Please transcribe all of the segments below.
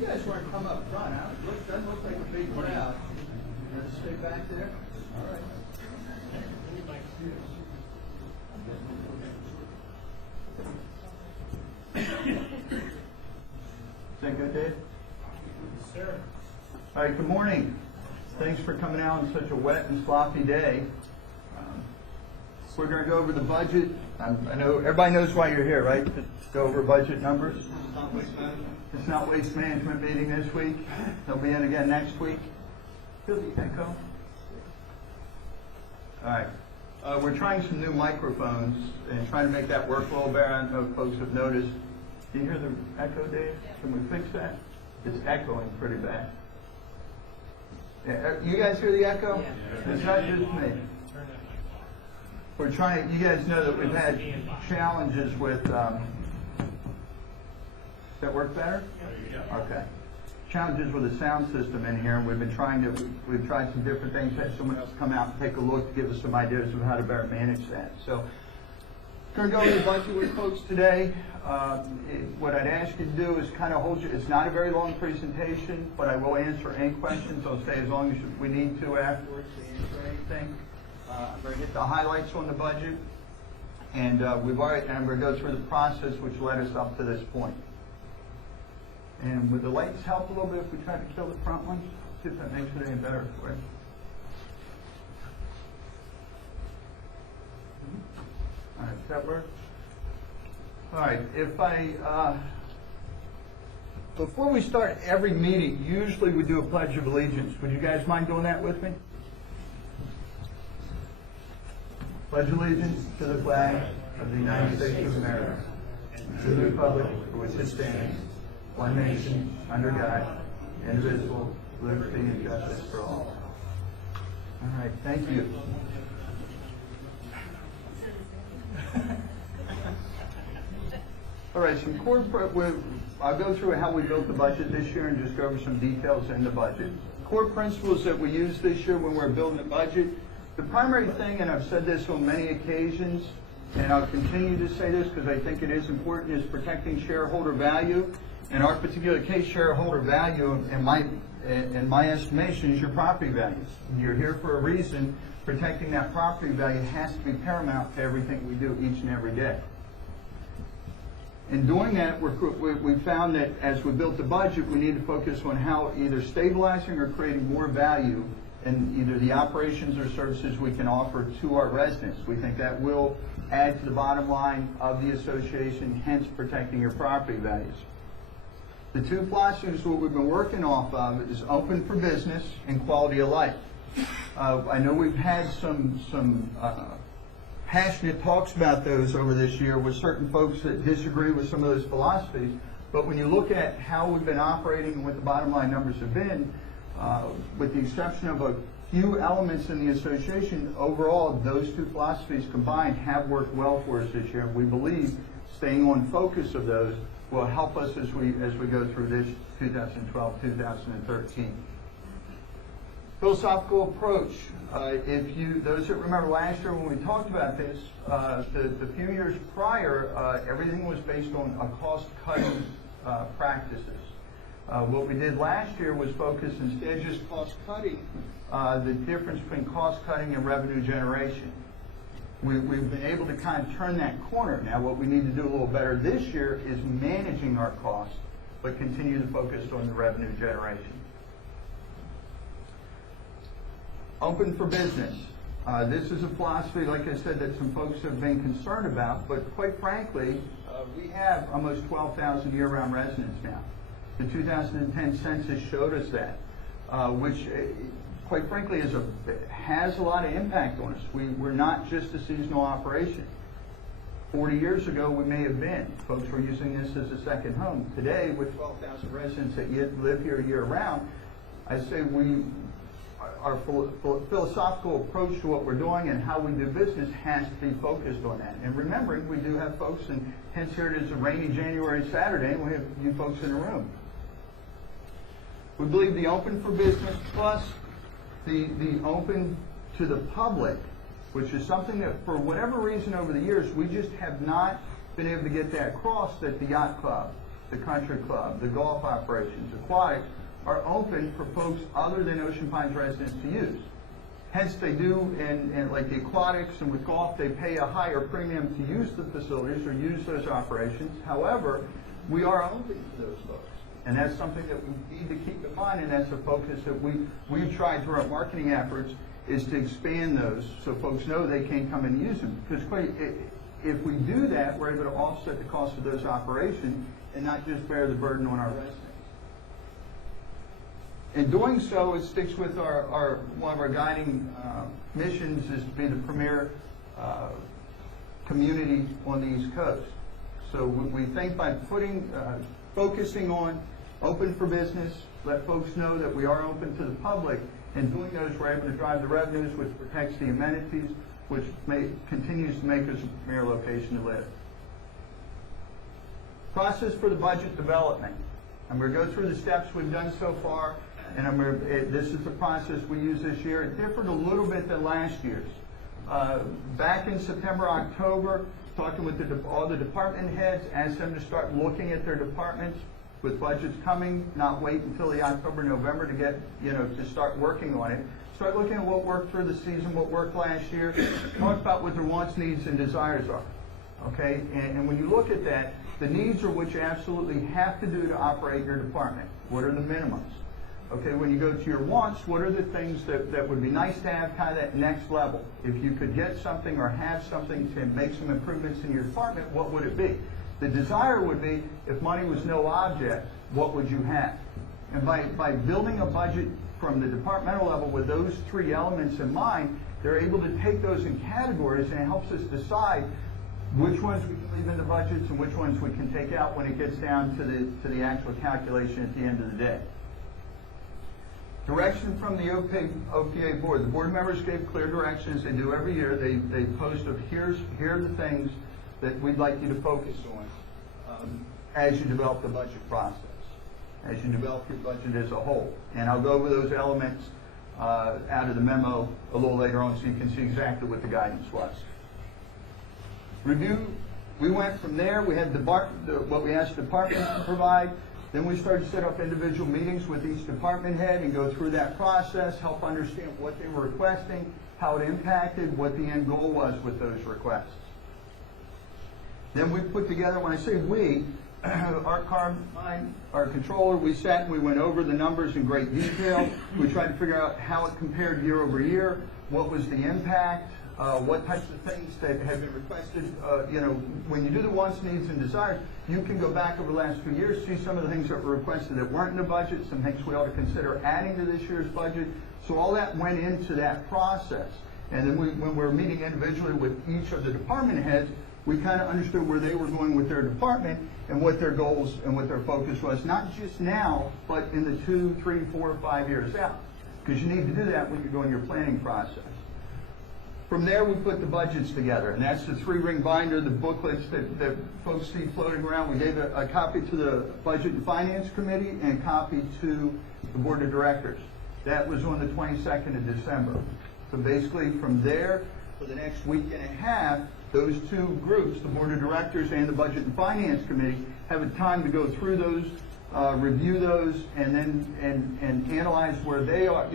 you guys want to come up front, it doesn't look like a big crowd. You want to stay back there? All right. Is that good, Dave? Sir. All right, good morning. Thanks for coming out on such a wet and sloppy day. We're going to go over the budget. I know everybody knows why you're here, right? To go over budget numbers. It's not waste management meeting this week. They'll be in again next week. Feel the echo? All right. We're trying some new microphones and trying to make that work a little better. I know folks have noticed. Do you hear the echo, Dave? Can we fix that? It's echoing pretty bad. Yeah, you guys hear the echo? Yeah. It's not just me. We're trying. You guys know that we've had challenges with. Does that work better? Okay. Challenges with the sound system in here, and we've tried some different things. Had someone else come out and take a look to give us some ideas of how to better manage that. So, we're going to go over the budget with folks today. What I'd ask you to do is kind of hold you. It's not a very long presentation, but I will answer any questions. I'll stay as long as we need to afterwards to answer anything. I'm going to hit the highlights on the budget, and I'm going to go through the process which led us up to this point. And would the lights help a little bit if we try to kill the front ones? See if that makes it any better for you. All right, does that work? All right, before we start every meeting, usually we do a Pledge of Allegiance. Would you guys mind doing that with me? Pledge allegiance to the flag of the United States of America, and to the republic for which it stands, one nation, under God, indivisible, liberty and justice for all. All right, thank you. All right, I'll go through how we built the budget this year and just go over some details in the budget. Core principles that we used this year when we're building the budget. The primary thing, and I've said this on many occasions, and I'll continue to say this because I think it is important, is protecting shareholder value. In our particular case, shareholder value, in my estimation, is your property values. You're here for a reason. Protecting that property value has to be paramount to everything we do each and every day. In doing that, we found that as we built the budget, we need to focus on how either stabilizing or creating more value in either the operations or services we can offer to our residents. We think that will add to the bottom line of the association, hence protecting your property values. The two philosophies what we've been working off of is open for business and quality of life. I know we've had some passionate talks about those over this year with certain folks that disagree with some of those philosophies, but when you look at how we've been operating and what the bottom line numbers have been, with the exception of a few elements in the association, overall those two philosophies combined have worked well for us this year, and we believe staying on focus of those will help us as we go through this 2012-2013. Philosophical approach. Those that remember last year when we talked about this, the few years prior, everything was based on cost-cutting practices. What we did last year was focus instead of just cost-cutting, the difference between cost-cutting and revenue generation. We've been able to kind of turn that corner. Now what we need to do a little better this year is managing our costs, but continue to focus on the revenue generation. Open for business. This is a philosophy, like I said, that some folks have been concerned about, but quite frankly, we have almost 12,000 year-round residents now. The 2010 census showed us that, which quite frankly has a lot of impact on us. We're not just a seasonal operation. 40 years ago, we may have been. Folks were using this as a second home. Today, with 12,000 residents that live here year-round, I say our philosophical approach to what we're doing and how we do business has to be focused on that. And remembering, we do have folks, and hence here it is a rainy January Saturday, and we have you folks in the room. We believe the open for business plus the open to the public, which is something that for whatever reason over the years, we just have not been able to get that across, that the yacht club the country club, the golf operations, aquatics, are open for folks other than Ocean Pines residents to use. Hence, they do, and like the aquatics and with golf, they pay a higher premium to use the facilities or use those operations. However, we are open to those folks. And that's something that we need to keep in mind, and that's a focus that we've tried through our marketing efforts, is to expand those so folks know they can come and use them. Because if we do that, we're able to offset the cost of those operations and not just bear the burden on our residents. In doing so, it sticks with one of our guiding missions is to be the premier community on the East Coast. So we think by focusing on open for business, let folks know that we are open to the public, and doing those, we're able to drive the revenues, which protects the amenities, which continues to make us a premier location to live. Process for the budget development. I'm going to go through the steps we've done so far. And this is the process we use this year. It differed a little bit than last year's. Back in September, October, talking with all the department heads, asked them to start looking at their departments with budgets coming, not wait until the October, November to get, to start working on it. Start looking at what worked for the season, what worked last year, talk about what their wants, needs, and desires are. Okay? And when you look at that, the needs are what you absolutely have to do to operate your department. What are the minimums? Okay, when you go to your wants, what are the things that would be nice to have kind of that next level? If you could get something or have something to make some improvements in your department, what would it be? The desire would be, if money was no object, what would you have? And by building a budget from the departmental level with those three elements in mind, they're able to take those in categories, and it helps us decide which ones we can leave in the budgets and which ones we can take out when it gets down to the actual calculation at the end of the day. Direction from the OPA board. The board members gave clear directions. They do every year. They post of here are the things that we'd like you to focus on as you develop the budget process, as you develop your budget as a whole. And I'll go over those elements out of the memo a little later on so you can see exactly what the guidance was. Review. We went from there. We had what we asked departments to provide. Then we started to set up individual meetings with each department head and go through that process, help understand what they were requesting, how it impacted, what the end goal was with those requests. Then we put together, when I say we, Art Carmine, our controller, we sat and we went over the numbers in great detail. We tried to figure out how it compared year over year, what was the impact, what types of things that have been requested. When you do the wants, needs, and desires, you can go back over the last few years, see some of the things that were requested that weren't in the budget, some things we ought to consider adding to this year's budget. So all that went into that process. And then when we're meeting individually with each of the department heads, we kind of understood where they were going with their department and what their goals and what their focus was, not just now, but in the 2, 3, 4, 5 years out. Because you need to do that when you're doing your planning process. From there, we put the budgets together, and that's the 3-ring binder, the booklets that folks see floating around. We gave a copy to the Budget and Finance Committee and a copy to the Board of Directors. That was on the 22nd of December. So basically, from there, for the next week and a half, those two groups, the Board of Directors and the Budget and Finance Committee, have a time to go through those, review those, and then analyze where they are.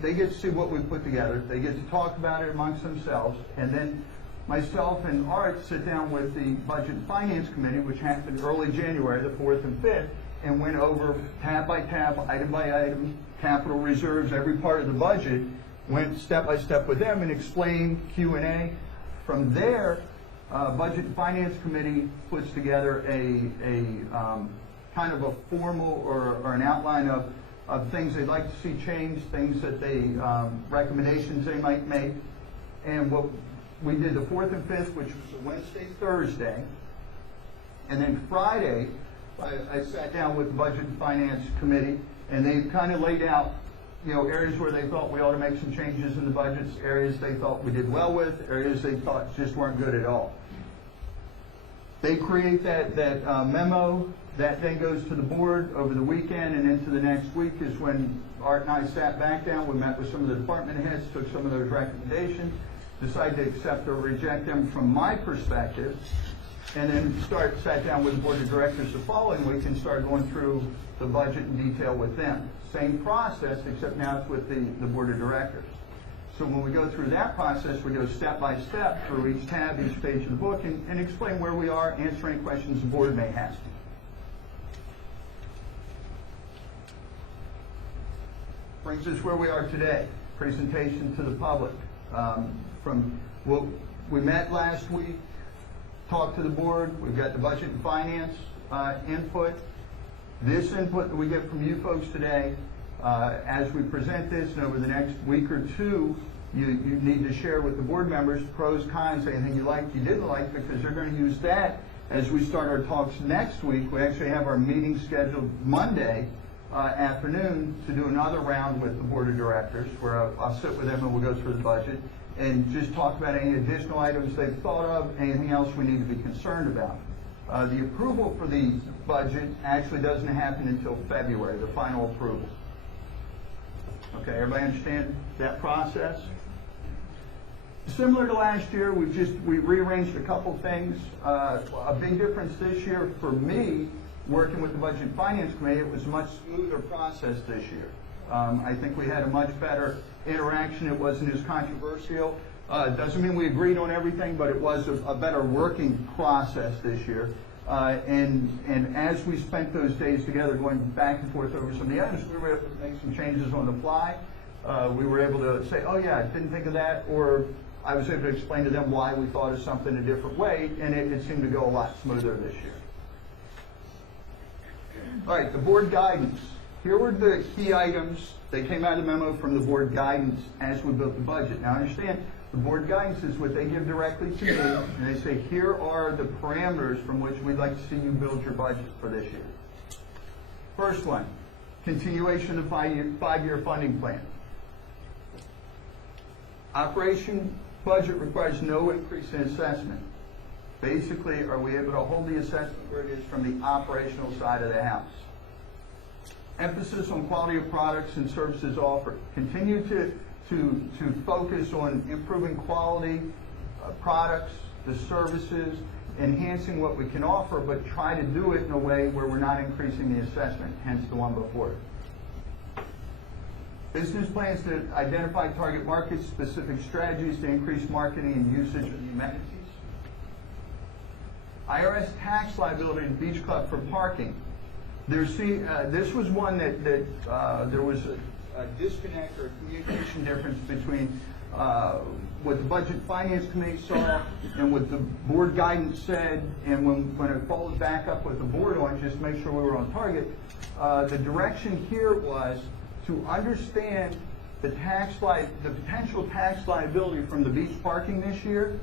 They get to see what we put together. They get to talk about it amongst themselves, and then myself and Art sit down with the Budget and Finance Committee, which happened early January, the 4th and 5th, and went over tab by tab, item by item, capital reserves, every part of the budget, went step by step with them and explained Q&A. From there, Budget and Finance Committee puts together a kind of a formal or an outline of things they'd like to see changed, things that recommendations they might make. And what we did the 4th and 5th, which was Wednesday, Thursday, and then Friday, I sat down with the Budget and Finance Committee, and they kind of laid out areas where they thought we ought to make some changes in the budgets, areas they thought we did well with, areas they thought just weren't good at all. They create that memo. That then goes to the board over the weekend, and into the next week is when Art and I sat back down. We met with some of the department heads, took some of those recommendations, decided to accept or reject them. From my perspective, and then sat down with the board of directors the following week and started going through the budget in detail with them. Same process, except now it's with the board of directors. So when we go through that process, we go step by step through each tab, each page of the book, and explain where we are, answer any questions the board may have. Brings us where we are today. Presentation to the public. We met last week, talked to the board. We've got the budget and finance input. This input that we get from you folks today, as we present this, and over the next week or two, you need to share with the board members pros, cons, anything you liked, you didn't like, because they're going to use that as we start our talks next week. We actually have our meeting scheduled Monday afternoon to do another round with the board of directors, where I'll sit with them and we'll go through the budget and just talk about any additional items they've thought of, anything else we need to be concerned about. The approval for the budget actually doesn't happen until February, the final approval. Okay, everybody understand that process? Similar to last year, we rearranged a couple things. A big difference this year for me, working with the Budget and Finance Committee, it was a much smoother process this year. I think we had a much better interaction. It wasn't as controversial. It doesn't mean we agreed on everything, but it was a better working process this year. And as we spent those days together going back and forth over some of the items, we were able to make some changes on the fly. We were able to say, oh yeah, I didn't think of that, or I was able to explain to them why we thought of something a different way, and it seemed to go a lot smoother this year. All right, the board guidance. Here were the key items. They came out of the memo from the board guidance as we built the budget. Now understand, the board guidance is what they give directly to me, and they say, here are the parameters from which we'd like to see you build your budget for this year. First one, continuation of five-year funding plan. Operation budget requires no increase in assessment. Basically, are we able to hold the assessment where it is from the operational side of the house? Emphasis on quality of products and services offered. Continue to focus on improving quality products, the services, enhancing what we can offer, but try to do it in a way where we're not increasing the assessment, hence the one before it. Business plans to identify target markets, specific strategies to increase marketing and usage of the amenities. IRS tax liability to Beach Club for parking. This was one that there was a disconnect or a communication difference between what the Budget and Finance Committee saw and what the board guidance said, and when it followed back up with the board on just make sure we were on target, the direction here was to understand the potential tax liability from the beach parking this year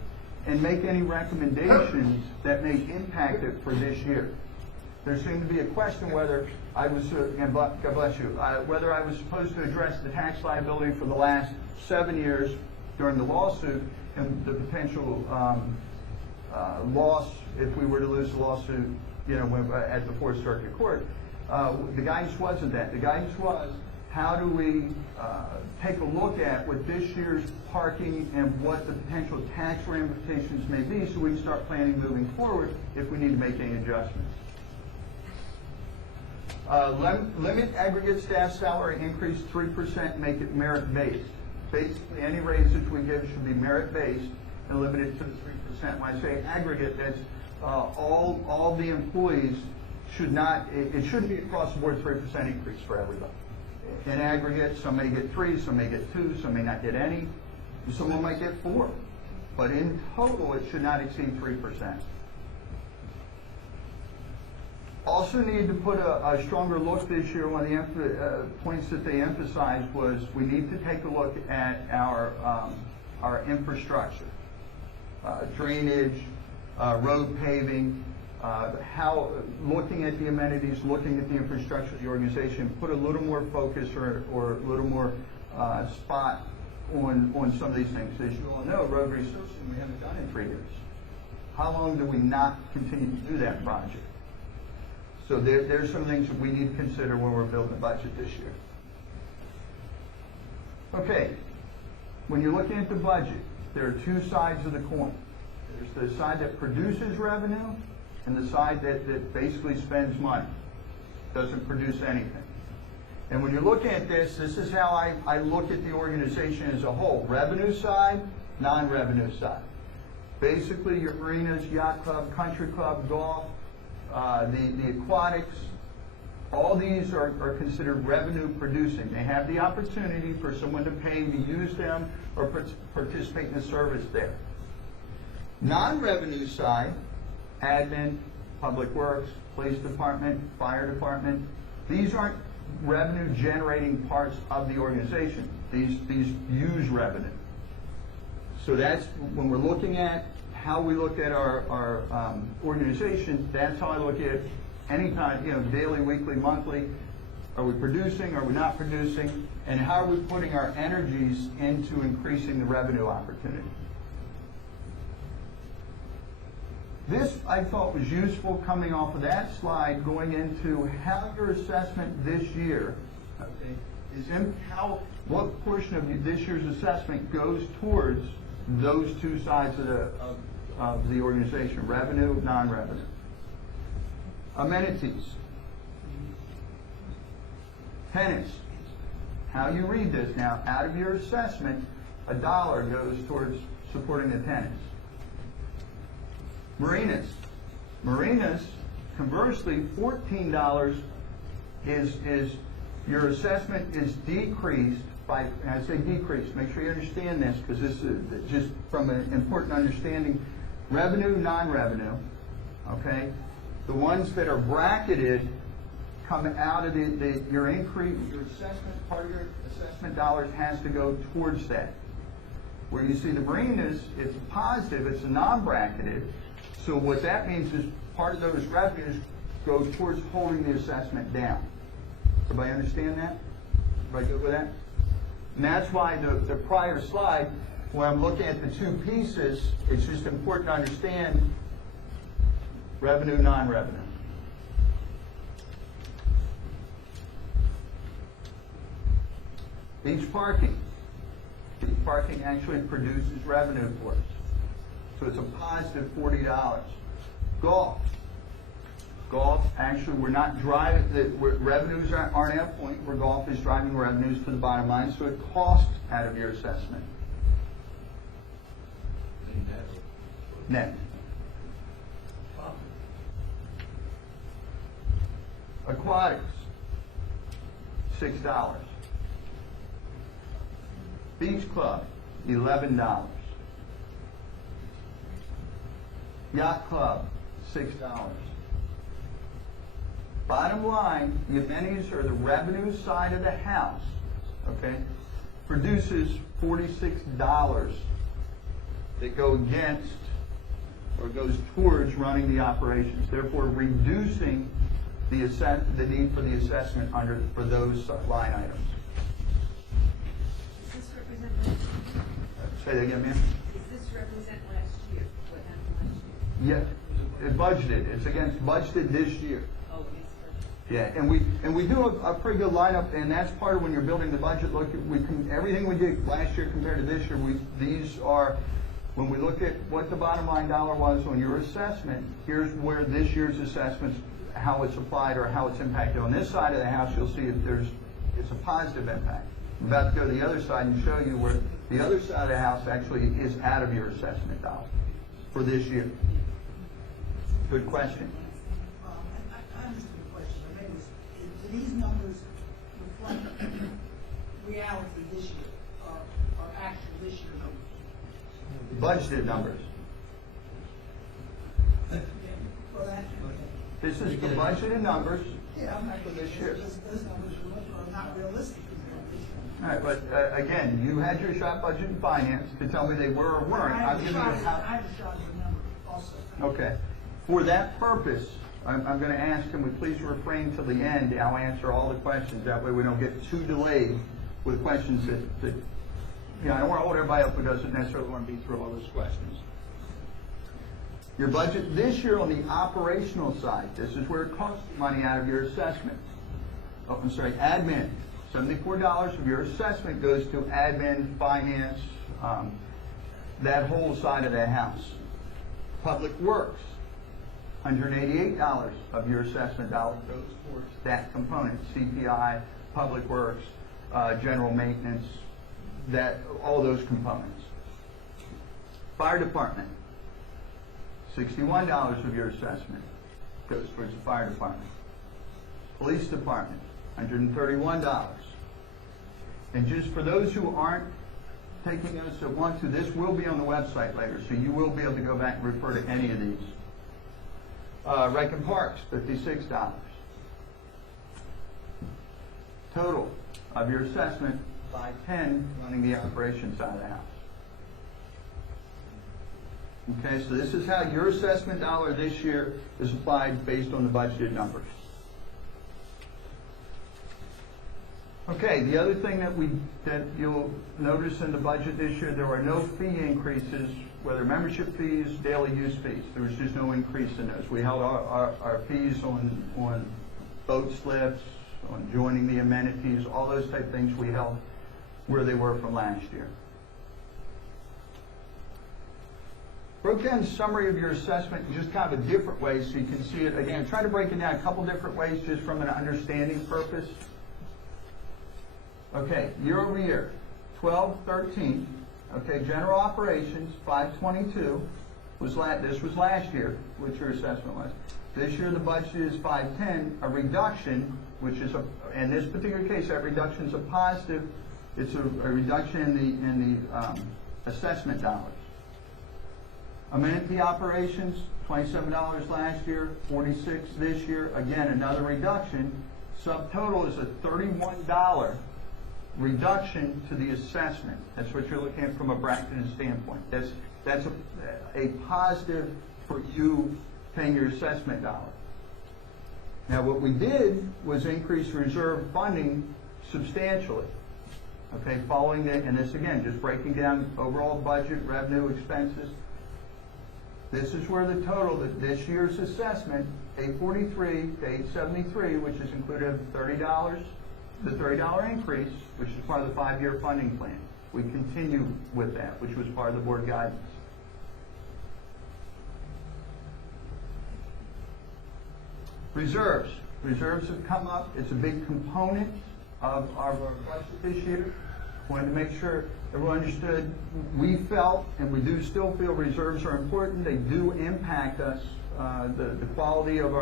and make any recommendations that may impact it for this year. There seemed to be a question whether I was, and God bless you, whether I was supposed to address the tax liability for the last 7 years during the lawsuit and the potential loss if we were to lose the lawsuit, at the Fourth Circuit Court. The guidance wasn't that. The guidance was, how do we take a look at what this year's parking and what the potential tax ramifications may be so we can start planning moving forward if we need to make any adjustments. Limit aggregate staff salary increase 3%, make it merit-based. Basically, any raises we give should be merit-based and limited to the 3%. When I say aggregate, that's all the employees should not, it shouldn't be across the board 3% increase for everybody. In aggregate, some may get 3, some may get 2, some may not get any, someone might get 4. But in total, it should not exceed 3%. Also need to put a stronger look this year. One of the points that they emphasized was we need to take a look at our infrastructure, drainage, road paving, looking at the amenities, looking at the infrastructure of the organization, put a little more focus or a little more spot on some of these things. As you all know, road resurfacing we haven't done in 3 years. How long do we not continue to do that project? So there's some things that we need to consider when we're building a budget this year. Okay, when you're looking at the budget, there are two sides of the coin. There's the side that produces revenue and the side that basically spends money, doesn't produce anything. And when you're looking at this is how I look at the organization as a whole. Revenue side, non-revenue side. Basically your marinas, yacht club, country club, golf, the aquatics, all these are considered revenue producing. They have the opportunity for someone to pay to use them or participate in the service there. Non-revenue side, admin, public works, police department, fire department, these aren't revenue generating parts of the organization. These use revenue. So that's when we're looking at how we look at our organization, that's how I look at any kind, daily, weekly, monthly. Are we producing? Are we not producing? And how are we putting our energies into increasing the revenue opportunity? This I thought was useful coming off of that slide, going into how your assessment this year, is in what portion of this year's assessment goes towards those two sides of the organization, revenue, non-revenue. Amenities. Tenants. How you read this now, out of your assessment, $1 goes towards supporting the tenants. Marinas. Marinas, conversely, $14 is your assessment is decreased by, and I say decreased, make sure you understand this because this is just from an important understanding. Revenue, non-revenue, okay? The ones that are bracketed come out of your increase, your assessment, part of your assessment dollars has to go towards that. Where you see the marinas, it's positive, it's a non-bracketed. So what that means is part of those revenues go towards holding the assessment down. Everybody understand that? Everybody good with that? And that's why the prior slide, when I'm looking at the two pieces, it's just important to understand revenue, non-revenue. Beach parking. Beach parking actually produces revenue for us. So it's a positive $40. Golf. Golf, actually, we're not driving, revenues aren't at a point where golf is driving revenues to the bottom line, so it costs out of your assessment. Net. Aquatics, $6. Beach club, $11. Yacht club, $6. Bottom line, the amenities are the revenue side of the house, okay, produces $46 that go against or goes towards running the operations, therefore reducing the need for the assessment for those line items. Does this represent last year? Say that again, ma'am? Does this represent last year? What happened last year? Yeah, it budgeted. It's against budgeted this year. Oh, it's for... Yeah, and we do a pretty good lineup, and that's part of when you're building the budget. Look, everything we did last year compared to this year. These are when we look at what the bottom line dollar was on your assessment. Here's where this year's assessments, how it's applied or how it's impacted. On this side of the house, you'll see it's a positive impact. I'm about to go to the other side and show you where the other side of the house actually is out of your assessment dollar for this year. Good question. I understand the question, but maybe do these numbers reflect reality this year, or actual this year numbers? Budgeted numbers. For that, This is the budgeted numbers. yeah, I'm not For this year. Those numbers are not realistic compared to this year. All right, but again, you had your shot budget in finance to tell me they were or weren't. I'm giving you I how. have a shot at the number also. Okay. For that purpose, I'm going to ask, can we please refrain till the end? I'll answer all the questions. That way we don't get too delayed with questions that I don't want to hold everybody up who doesn't necessarily want to be through all those questions. Your budget this year on the operational side, this is where it costs money out of your assessment. Oh, I'm sorry, admin. $74 of your assessment goes to admin, finance, that whole side of the house. Public Works, $188 of your assessment dollar goes towards that component, CPI, Public Works, general maintenance, all those components. Fire Department, $61 of your assessment goes towards the fire department. Police Department, $131. And just for those who aren't taking notes that want to, this will be on the website later, so you will be able to go back and refer to any of these. Rec and Parks, $56. Total of your assessment, $510, running the operations side of the house. Okay, so this is how your assessment dollar this year is applied based on the budgeted numbers. Okay, the other thing that you'll notice in the budget this year, there are no fee increases, whether membership fees, daily use fees. There was just no increase in those. We held our fees on boat slips, on joining the amenities, all those type of things we held where they were from last year. Broke down the summary of your assessment in just kind of a different way so you can see it. Again, try to break it down a couple different ways just from an understanding purpose. Okay, year over year, 12-13. Okay, general operations, 522. This was last year, what your assessment was. This year the budget is 510, a reduction, which is, in this particular case, that reduction is a positive. It's a reduction in the assessment dollars. Amenity operations, $27 last year, $46 this year. Again, another reduction. Subtotal is a $31 reduction to the assessment. That's what you're looking at from a bracketed standpoint. That's a positive for you paying your assessment dollar. Now what we did was increase reserve funding substantially. Okay, following that, and this again, just breaking down overall budget, revenue, expenses. This is where the total, this year's assessment, $843 to $873, which is included of $30, the $30 increase, which is part of the 5-year funding plan. We continue with that, which was part of the board guidance. Reserves. Reserves have come up. It's a big component of our budget this year. Wanted to make sure everyone understood. We felt, and we do still feel, reserves are important. They do impact us, the quality of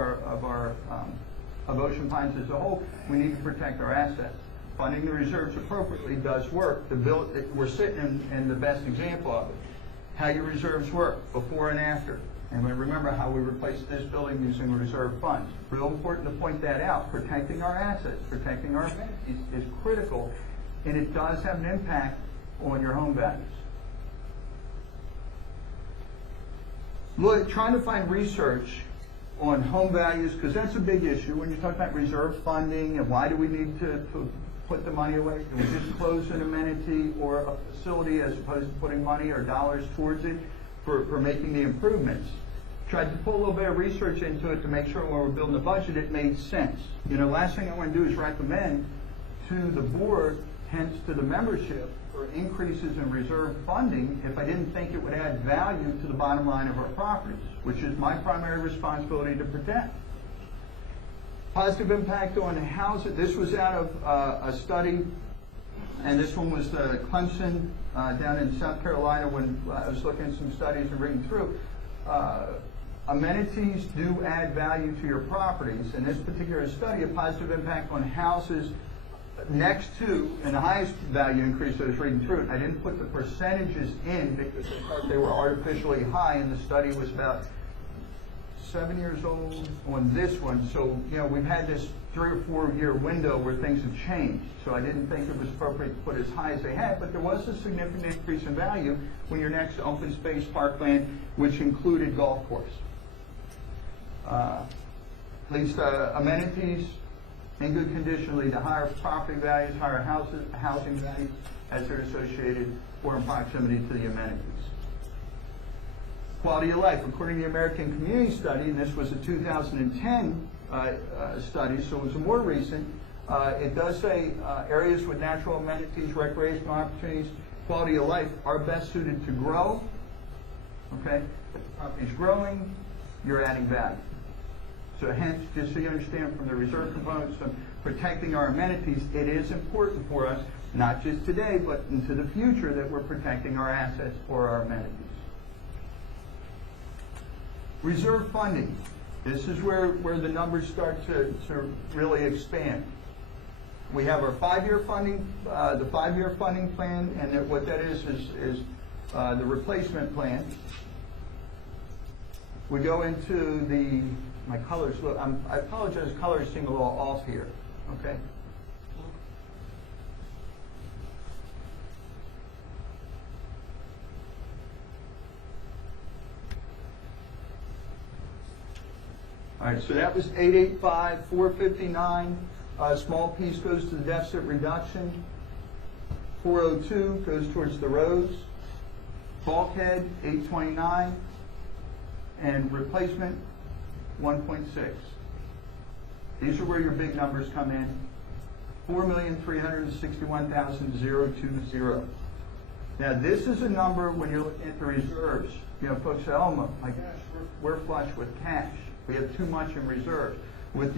Ocean Pines as a whole. We need to protect our assets. Funding the reserves appropriately does work. We're sitting in the best example of it. How your reserves work before and after. And we remember how we replaced this building using reserve funds. Real important to point that out. Protecting our assets, protecting our amenities is critical, and it does have an impact on your home values. Look, trying to find research on home values, because that's a big issue when you talk about reserve funding and why do we need to put the money away? Can we just close an amenity or a facility as opposed to putting money or dollars towards it for making the improvements? Tried to pull a little bit of research into it to make sure when we're building the budget it made sense. You know, last thing I want to do is recommend to the board, hence to the membership, for increases in reserve funding if I didn't think it would add value to the bottom line of our properties, which is my primary responsibility to protect. Positive impact on housing. This was out of a study, and this one was Clemson down in South Carolina when I was looking at some studies and reading through. Amenities do add value to your properties. In this particular study, a positive impact on houses next to, and the highest value increase I was reading through it, I didn't put the percentages in because I thought they were artificially high, and the study was about 7 years old on this one. So, you know, we've had this 3 or 4 year window where things have changed. So I didn't think it was appropriate to put as high as they had, but there was a significant increase in value when you're next to open space parkland, which included golf course. Leads to amenities in good condition lead to higher property values, higher housing values as they're associated or in proximity to the amenities. Quality of life. According to the American Community Study, and this was a 2010 study, so it was more recent, it does say areas with natural amenities, recreational opportunities, quality of life are best suited to grow, okay, property's growing, you're adding value. So hence, just so you understand from the reserve components of protecting our amenities, it is important for us, not just today, but into the future, that we're protecting our assets or our amenities. Reserve funding. This is where the numbers start to really expand. We have our 5-year funding, the 5-year funding plan, and what that is the replacement plan. We go into my colors look, I apologize, colors seem a little off here, okay? All right, so that was 885, 459. Small piece goes to the deficit reduction. 402 goes towards the roads. Bulkhead, 829. And replacement, 1.6. These are where your big numbers come in. 4,361,020. Now this is a number when you're looking at the reserves. You know, folks say, oh my gosh, we're flush with cash. We have too much in reserves. With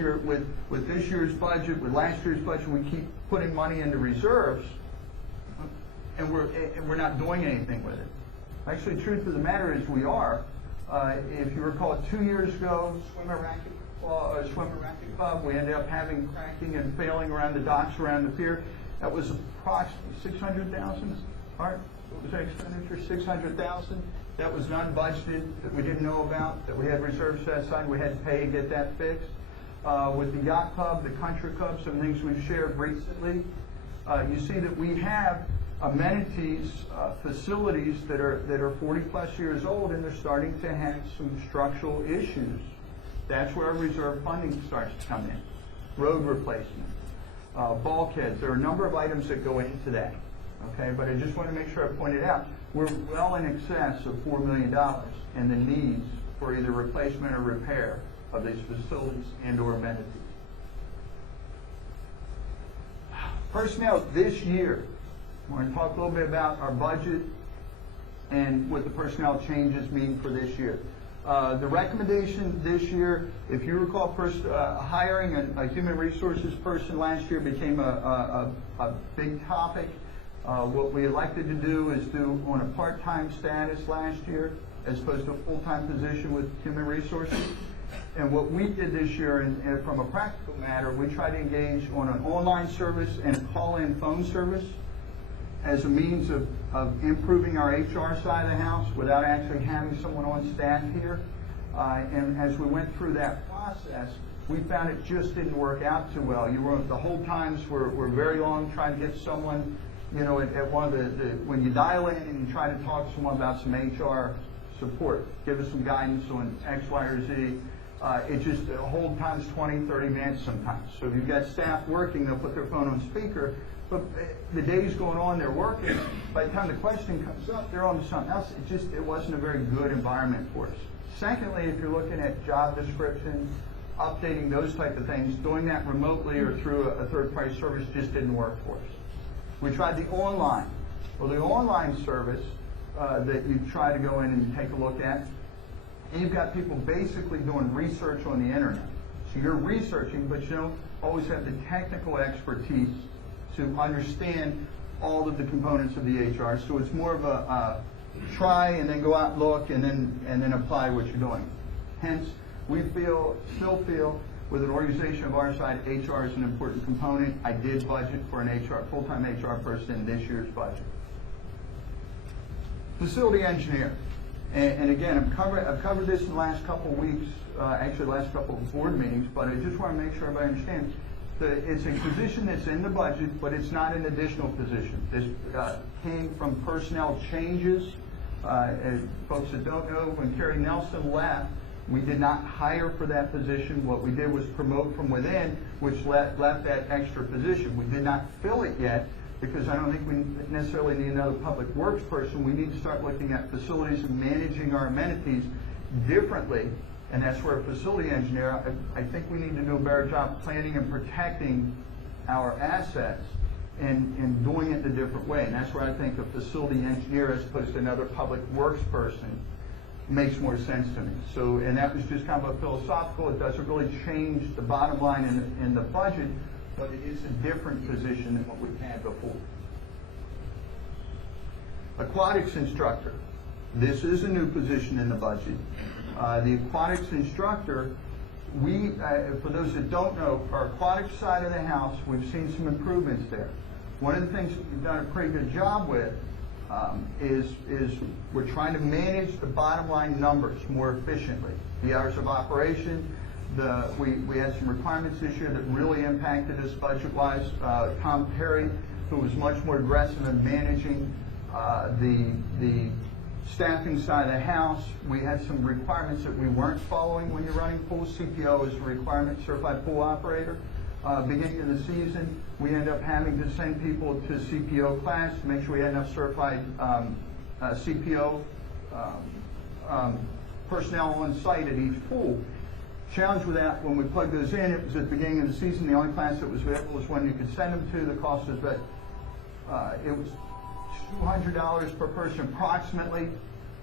this year's budget, with last year's budget, we keep putting money into reserves, and we're not doing anything with it. Actually, the truth of the matter is we are. If you recall, 2 years ago, Swimmer Racket Club, we ended up having cracking and failing around the docks, around the pier. That was approximately $600,000. Art, what was that expenditure? $600,000. That was non-budgeted, that we didn't know about, that we had reserves set aside, we had to pay and get that fixed. With the yacht club, the country club, some things we've shared recently, you see that we have amenities, facilities that are 40 plus years old, and they're starting to have some structural issues. That's where our reserve funding starts to come in. Road replacement, bulkheads. There are a number of items that go into that. Okay, but I just want to make sure I point it out. We're well in excess of $4 million in the needs for either replacement or repair of these facilities and or amenities. Personnel this year, we're going to talk a little bit about our budget and what the personnel changes mean for this year. The recommendation this year, if you recall, hiring a human resources person last year became a big topic. What we elected to do is do on a part-time status last year as opposed to a full-time position with human resources. And what we did this year, and from a practical matter, we tried to engage on an online service and a call-in phone service as a means of improving our HR side of the house without actually having someone on staff here. And as we went through that process, we found it just didn't work out too well. The hold times were very long trying to get someone, you know, at one of when you dial in and you try to talk to someone about some HR support, give us some guidance on X, Y, or Z, hold time's 20, 30 minutes sometimes. So if you've got staff working, they'll put their phone on speaker, but the day's going on, they're working. By the time the question comes up, they're on to something else. It wasn't a very good environment for us. Secondly, if you're looking at job description, updating those type of things, doing that remotely or through a third-party service just didn't work for us. We tried the online. Well, the online service that you try to go in and take a look at, and you've got people basically doing research on the internet. So you're researching, but you don't always have the technical expertise to understand all of the components of the HR. So it's more of a try and then go out and look and then apply what you're doing. Hence, we still feel with an organization of our size, HR is an important component. I did budget for an full-time HR person in this year's budget. Facility engineer. And again, I've covered this in the last couple of weeks, actually the last couple of board meetings, but I just want to make sure everybody understands that it's a position that's in the budget, but it's not an additional position. This came from personnel changes. Folks that don't know, when Carrie Nelson left, we did not hire for that position. What we did was promote from within, which left that extra position. We did not fill it yet because I don't think we necessarily need another public works person. We need to start looking at facilities and managing our amenities differently, and that's where a facility engineer, I think we need to do a better job planning and protecting our assets and doing it in a different way. And that's where I think a facility engineer as opposed to another public works person makes more sense to me. So, and that was just kind of a philosophical. It doesn't really change the bottom line in the budget, but it is a different position than what we've had before. Aquatics instructor. This is a new position in the budget. The aquatics instructor, for those that don't know, our aquatics side of the house, we've seen some improvements there. One of the things that we've done a pretty good job with is we're trying to manage the bottom line numbers more efficiently. The hours of operation, we had some requirements this year that really impacted us budget-wise. Tom Perry, who was much more aggressive in managing the staffing side of the house, we had some requirements that we weren't following when you're running pools. CPO is a requirement, certified pool operator. Beginning of the season, we ended up having to send people to CPO class to make sure we had enough certified CPO personnel on site at each pool. Challenge with that, when we plugged those in, it was at the beginning of the season. The only class that was available was one you could send them to. The cost was it was $200 per person approximately.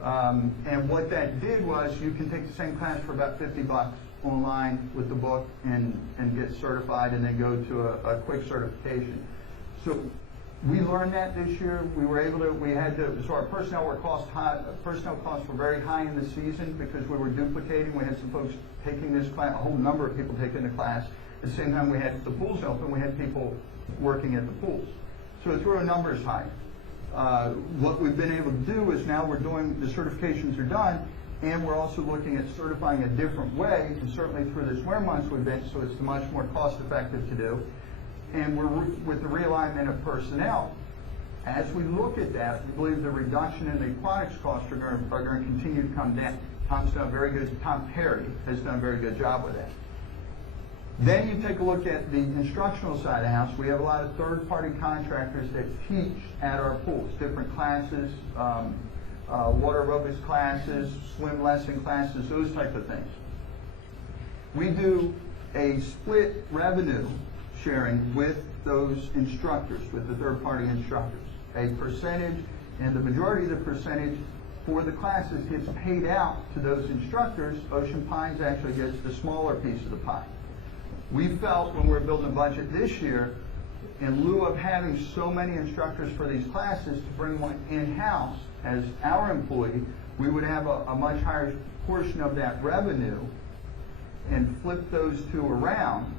And what that did was you can take the same class for about $50 online with the book and get certified and then go to a quick certification. So we learned that this year. We were able to, so our personnel costs were very high in the season because we were duplicating. We had some folks taking this class, a whole number of people taking the class. At the same time we had the pools open, we had people working at the pools. So it threw our numbers high. What we've been able to do is now we're doing, the certifications are done, and we're also looking at certifying a different way, and certainly through this winter months we've been, so it's much more cost effective to do. And we're with the realignment of personnel. As we look at that, we believe the reduction in the aquatics costs are going to continue to come down. Tom Perry has done a very good job with that. Then you take a look at the instructional side of the house. We have a lot of third-party contractors that teach at our pools, different classes, water aerobics classes, swim lesson classes, those type of things. We do a split revenue sharing with those instructors, with the third-party instructors. A percentage, and the majority of the percentage for the classes gets paid out to those instructors. Ocean Pines actually gets the smaller piece of the pie. We felt when we were building a budget this year, in lieu of having so many instructors for these classes, to bring one in-house as our employee, we would have a much higher portion of that revenue and flip those two around.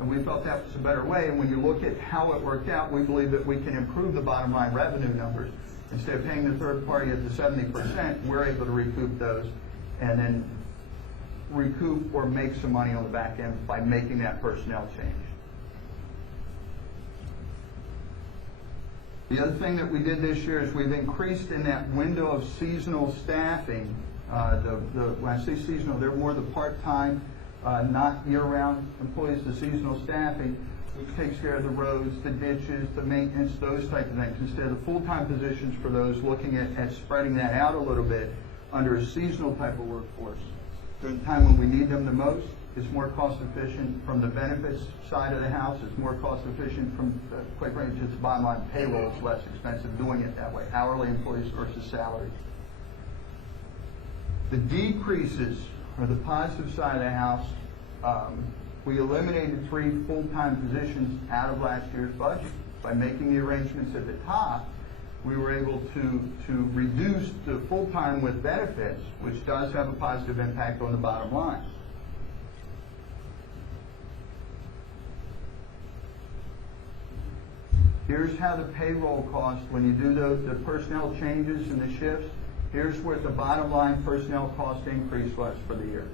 And we felt that was a better way. And when you look at how it worked out, we believe that we can improve the bottom line revenue numbers. Instead of paying the third party at the 70%, we're able to recoup those and then recoup or make some money on the back end by making that personnel change. The other thing that we did this year is we've increased in that window of seasonal staffing. When I say seasonal, they're more the part-time, not year-round employees, the seasonal staffing, which takes care of the roads, the ditches, the maintenance, those type of things. Instead of the full-time positions for those, looking at spreading that out a little bit under a seasonal type of workforce. During the time when we need them the most, it's more cost efficient from the benefits side of the house. It's more cost efficient from, quite frankly, just the bottom line payroll. It's less expensive doing it that way. Hourly employees versus salary. The decreases, or the positive side of the house, we eliminated 3 full-time positions out of last year's budget. By making the arrangements at the top, we were able to reduce the full-time with benefits, which does have a positive impact on the bottom line. Here's how the payroll cost, when you do the personnel changes and the shifts, here's what the bottom line personnel cost increase was for the year.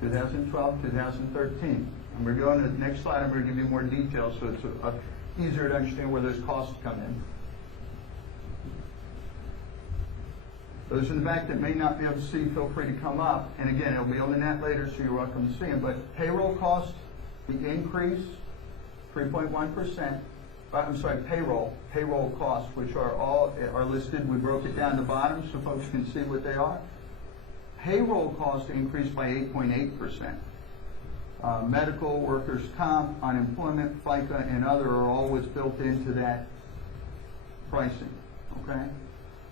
2012, 2013. And we're going to the next slide, I'm going to give you more details so it's easier to understand where those costs come in. Those in the back that may not be able to see, feel free to come up. And again, it'll be on the net later, so you're welcome to see them. But payroll costs, the increase, 3.1%. I'm sorry, payroll costs, which are listed. We broke it down to the bottom so folks can see what they are. Payroll costs increased by 8.8%. Medical, workers' comp, unemployment, FICA, and other are always built into that pricing. Okay.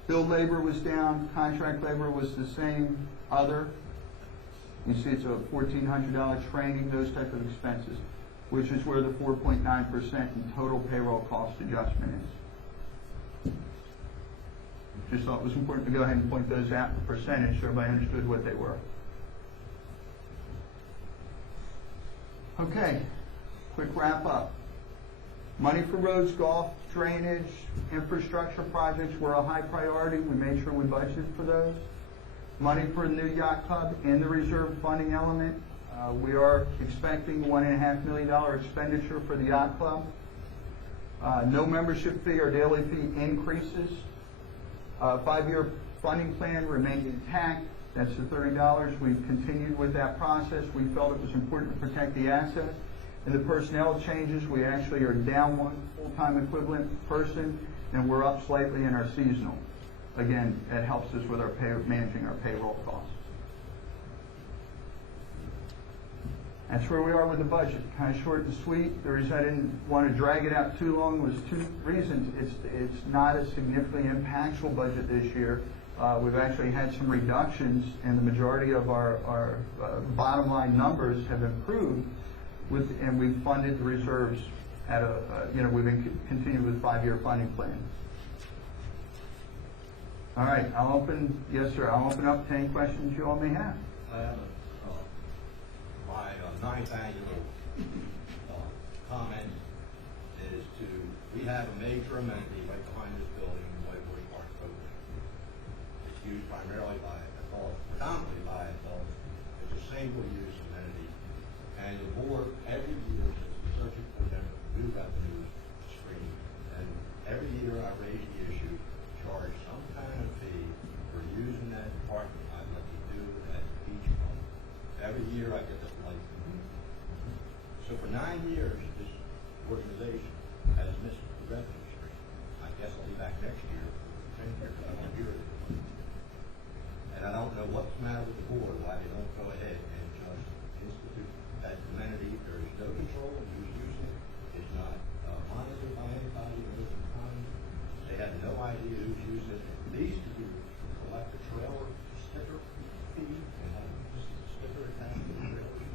Field labor was down, contract labor was the same, other. You see it's a $1,400 training, those type of expenses, which is where the 4.9% in total payroll cost adjustment is. Just thought it was important to go ahead and point those out in percentage so everybody understood what they were. Okay, quick wrap up. Money for roads, golf, drainage, infrastructure projects were a high priority. We made sure we budgeted for those. Money for the new yacht club in the reserve funding element. We are expecting $1.5 million expenditure for the yacht club. No membership fee or daily fee increases. 5-year funding plan remained intact. That's the $30. We've continued with that process. We felt it was important to protect the assets. In the personnel changes, we actually are down 1 full-time equivalent person, and we're up slightly in our seasonal. Again, that helps us with our managing our payroll costs. That's where we are with the budget. Kind of short and sweet. The reason I didn't want to drag it out too long was 2 reasons. It's not a significantly impactful budget this year. We've actually had some reductions, and the majority of our bottom line numbers have improved. And we've funded the reserves at we've been continuing with 5-year funding plan. All right, I'll open up to any questions you all may have. I have my ninth annual comment is we have a major amenity right behind this building in Whitewood Park program. It's used primarily predominantly by adults. It's a single-use amenity. And the board, every year, has been searching for them new revenue stream. And every year I raise the issue, charge some kind of fee for using that parking lot like you do at the beach club. Every year I get this light. So for 9 years, this organization has missed the revenue stream. I guess I'll be back next year, 10 years, I won't hear it. And I don't know what's the matter with the board, why they don't go ahead and just institute that amenity. There is no control of who's using it. It's not monitored by anybody in the county. They have no idea who's using it. These do collect a trailer sticker fee and have a sticker attached to the trailers.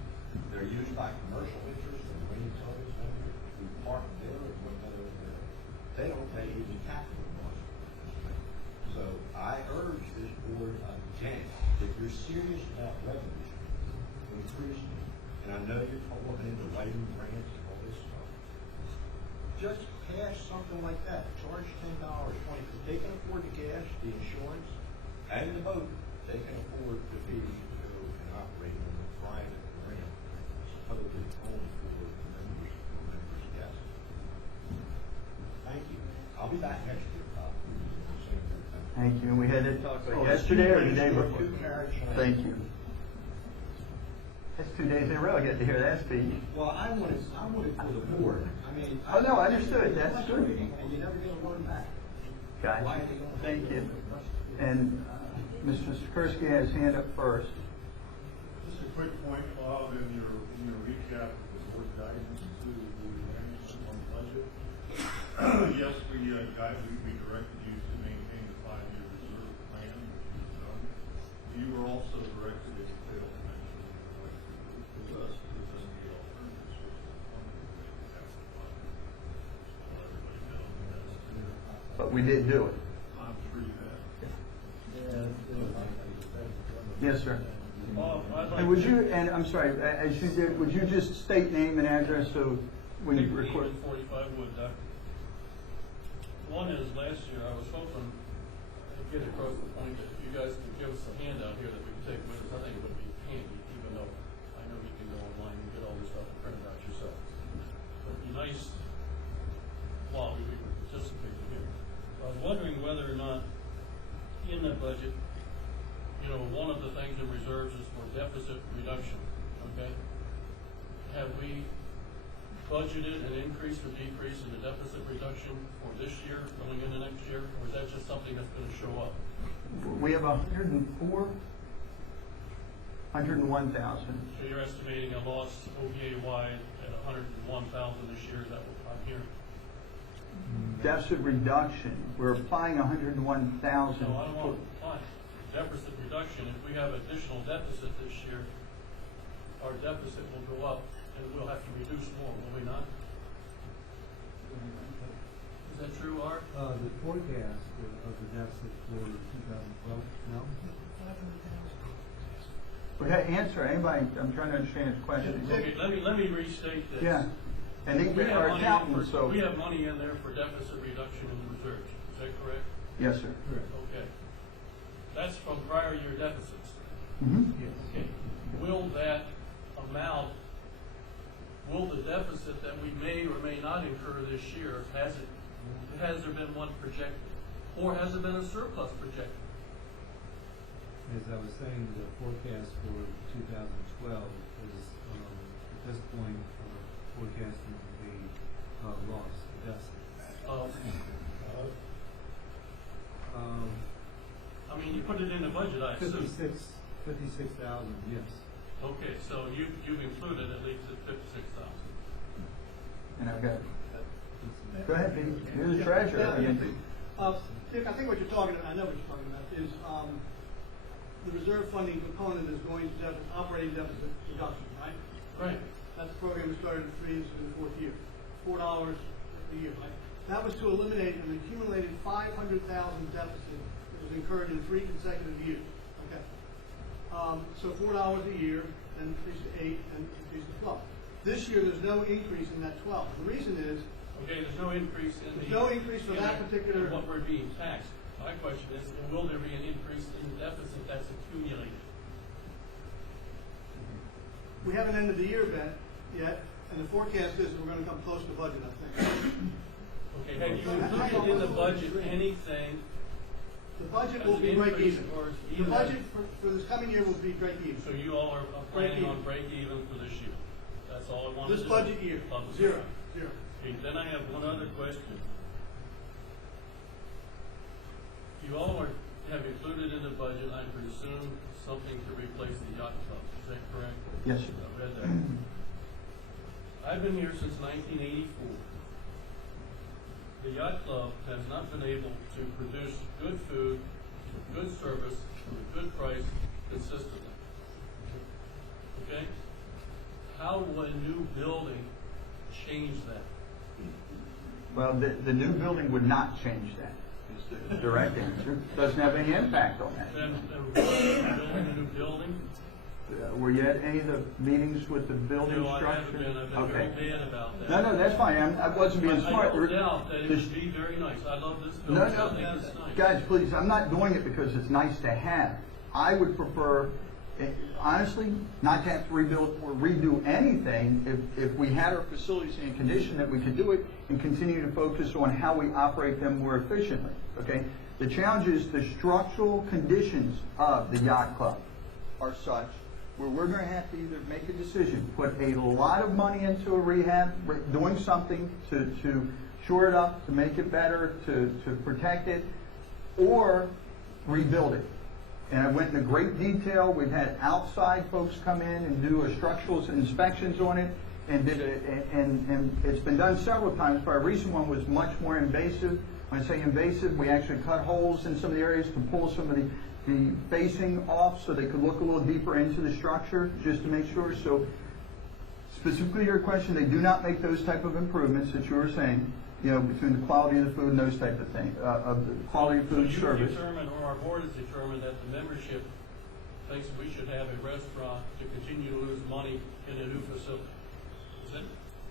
They're used by commercial interests and marine utilities who park there and whatever. They don't pay even capital costs. So I urge this board again, if you're serious about revenue increasing, and I know you're looking into writing grants and all this stuff, just pass something like that. Charge $10, $20. If they can afford the gas, the insurance, and the boat, they can afford the fees to go and operate on the private grant, supposedly only for members' guests. Thank you. I'll be back next year, Bob. Thank you. And we had it yesterday or the day before. Thank you. That's 2 days in a row I get to hear that speech. Well, I want it for the board. I mean, Oh, no, understood. That's good. And you never get a word back. Gotcha. Why are they going to- Thank you. And Mr. Sikorsky has his hand up first. Just a quick point, Bob, in your recap of the board guidance to the board on budget. Yes, we directed you to maintain the 5-year reserve plan. You were also directed, if you failed to mention, with us to present the alternative sources of funding that we have to fund. So everybody knows that's clear. But we did do it. I'm sure you have. Yes, sir. Bob, I'd like And would to- you, and I'm sorry, as you did, would you just state name and address so when you record? 45 Wood Duck. One is, last year, I was hoping to get across the point that you guys could give us a handout here that we could take with us. I think it would be handy, even though I know you can go online and get all this stuff and print it out yourself. But it'd be nice while we could participate here. I was wondering whether or not in the budget, one of the things in reserves is for deficit reduction, okay? Have we budgeted an increase or decrease in the deficit reduction for this year going into next year, or is that just something that's going to show up? We have 101,000. So you're estimating a loss OVA wide at 101,000 this year, is that what I'm hearing? deficit reduction. We're applying 101,000. No, I don't want deficit reduction. If we have additional deficit this year, our deficit will go up and we'll have to reduce more, will we not? Is that true, Art? The forecast of the deficit for 2012, no? Okay, answer, anybody, I'm trying to understand his question. Okay, let me restate this. Yeah, and We they have are money in accountants, for- so. We have money in there for deficit reduction in the reserves, is that correct? Yes, sir. Correct. Okay. That's from prior year deficits. Mhm. Yes. Okay. Will that amount, will the deficit that we may or may not incur this year, has there been one projected? Or has there been a surplus projected? As I was saying, the forecast for 2012 is, at this point, forecasting a loss, deficit. I mean, you put it in the budget, I assume. 56,000, yes. Okay, so you've included at least at 56,000. And I've got, go ahead, Pete, you're the treasurer. I mean, Dick, I think what you're talking about, I know what you're talking about, is the reserve funding component is going to operating deficit reduction, right? Right. That's the program we started in 3 years in the 4th year, $4 a year, right? That was to eliminate an accumulated 500,000 deficit that was incurred in 3 consecutive years. Okay. So $4 a year, then increase to 8, and increase to 12. This year, there's no increase in that 12. The reason is, Okay, there's no increase in the. There's no increase for in that the- particular- in what we're being taxed. My question is, will there be an increase in the deficit that's accumulated? we haven't ended the year yet, and the forecast is we're gonna come close to budget, I think. Okay, have you included in the budget anything? The budget as will an be break increase even. or The even- budget for this coming year will be break even. So you all are planning on break even for this year? That's all I wanted to This know. budget year, Love to zero, know. zero. Okay, then I have one other question. You all have included in the budget, I presume, something to replace the yacht club, is that correct? Yes, sir. I read that. I've been here since 1984. The yacht club has not been able to produce good food, good service, at a good price consistently. Okay? How will a new building change that? Well, the new building would not change that, is the direct answer. Doesn't have any impact on that. Then building a new building? Were you at any of the meetings with the building No, I structure? haven't been, I've been Okay. very bad about that. No, that's fine, I wasn't being smart. I don't doubt that it This- would be very nice, I love this No, building, I no, think it's nice. guys, please, I'm not doing it because it's nice to have. I would prefer, honestly, not to have to rebuild or redo anything if we had our facilities in condition that we could do it and continue to focus on how we operate them more efficiently, okay? The challenge is the structural conditions of the yacht club are such where we're going to have to either make a decision, put a lot of money into a rehab, doing something to shore it up, to make it better, to protect it, or rebuild it. And I went into great detail. We've had outside folks come in and do a structural inspections on it, and and it's been done several times. But our recent one was much more invasive. When I say invasive, we actually cut holes in some of the areas to pull some of the facing off so they could look a little deeper into the structure, just to make sure. So specifically your question, they do not make those type of improvements that you were saying, you know, between the quality of the food and those type of things, of the quality of food So service. you determined, or our board has determined, that the membership thinks we should have a restaurant to continue to lose money in a new facility. Is that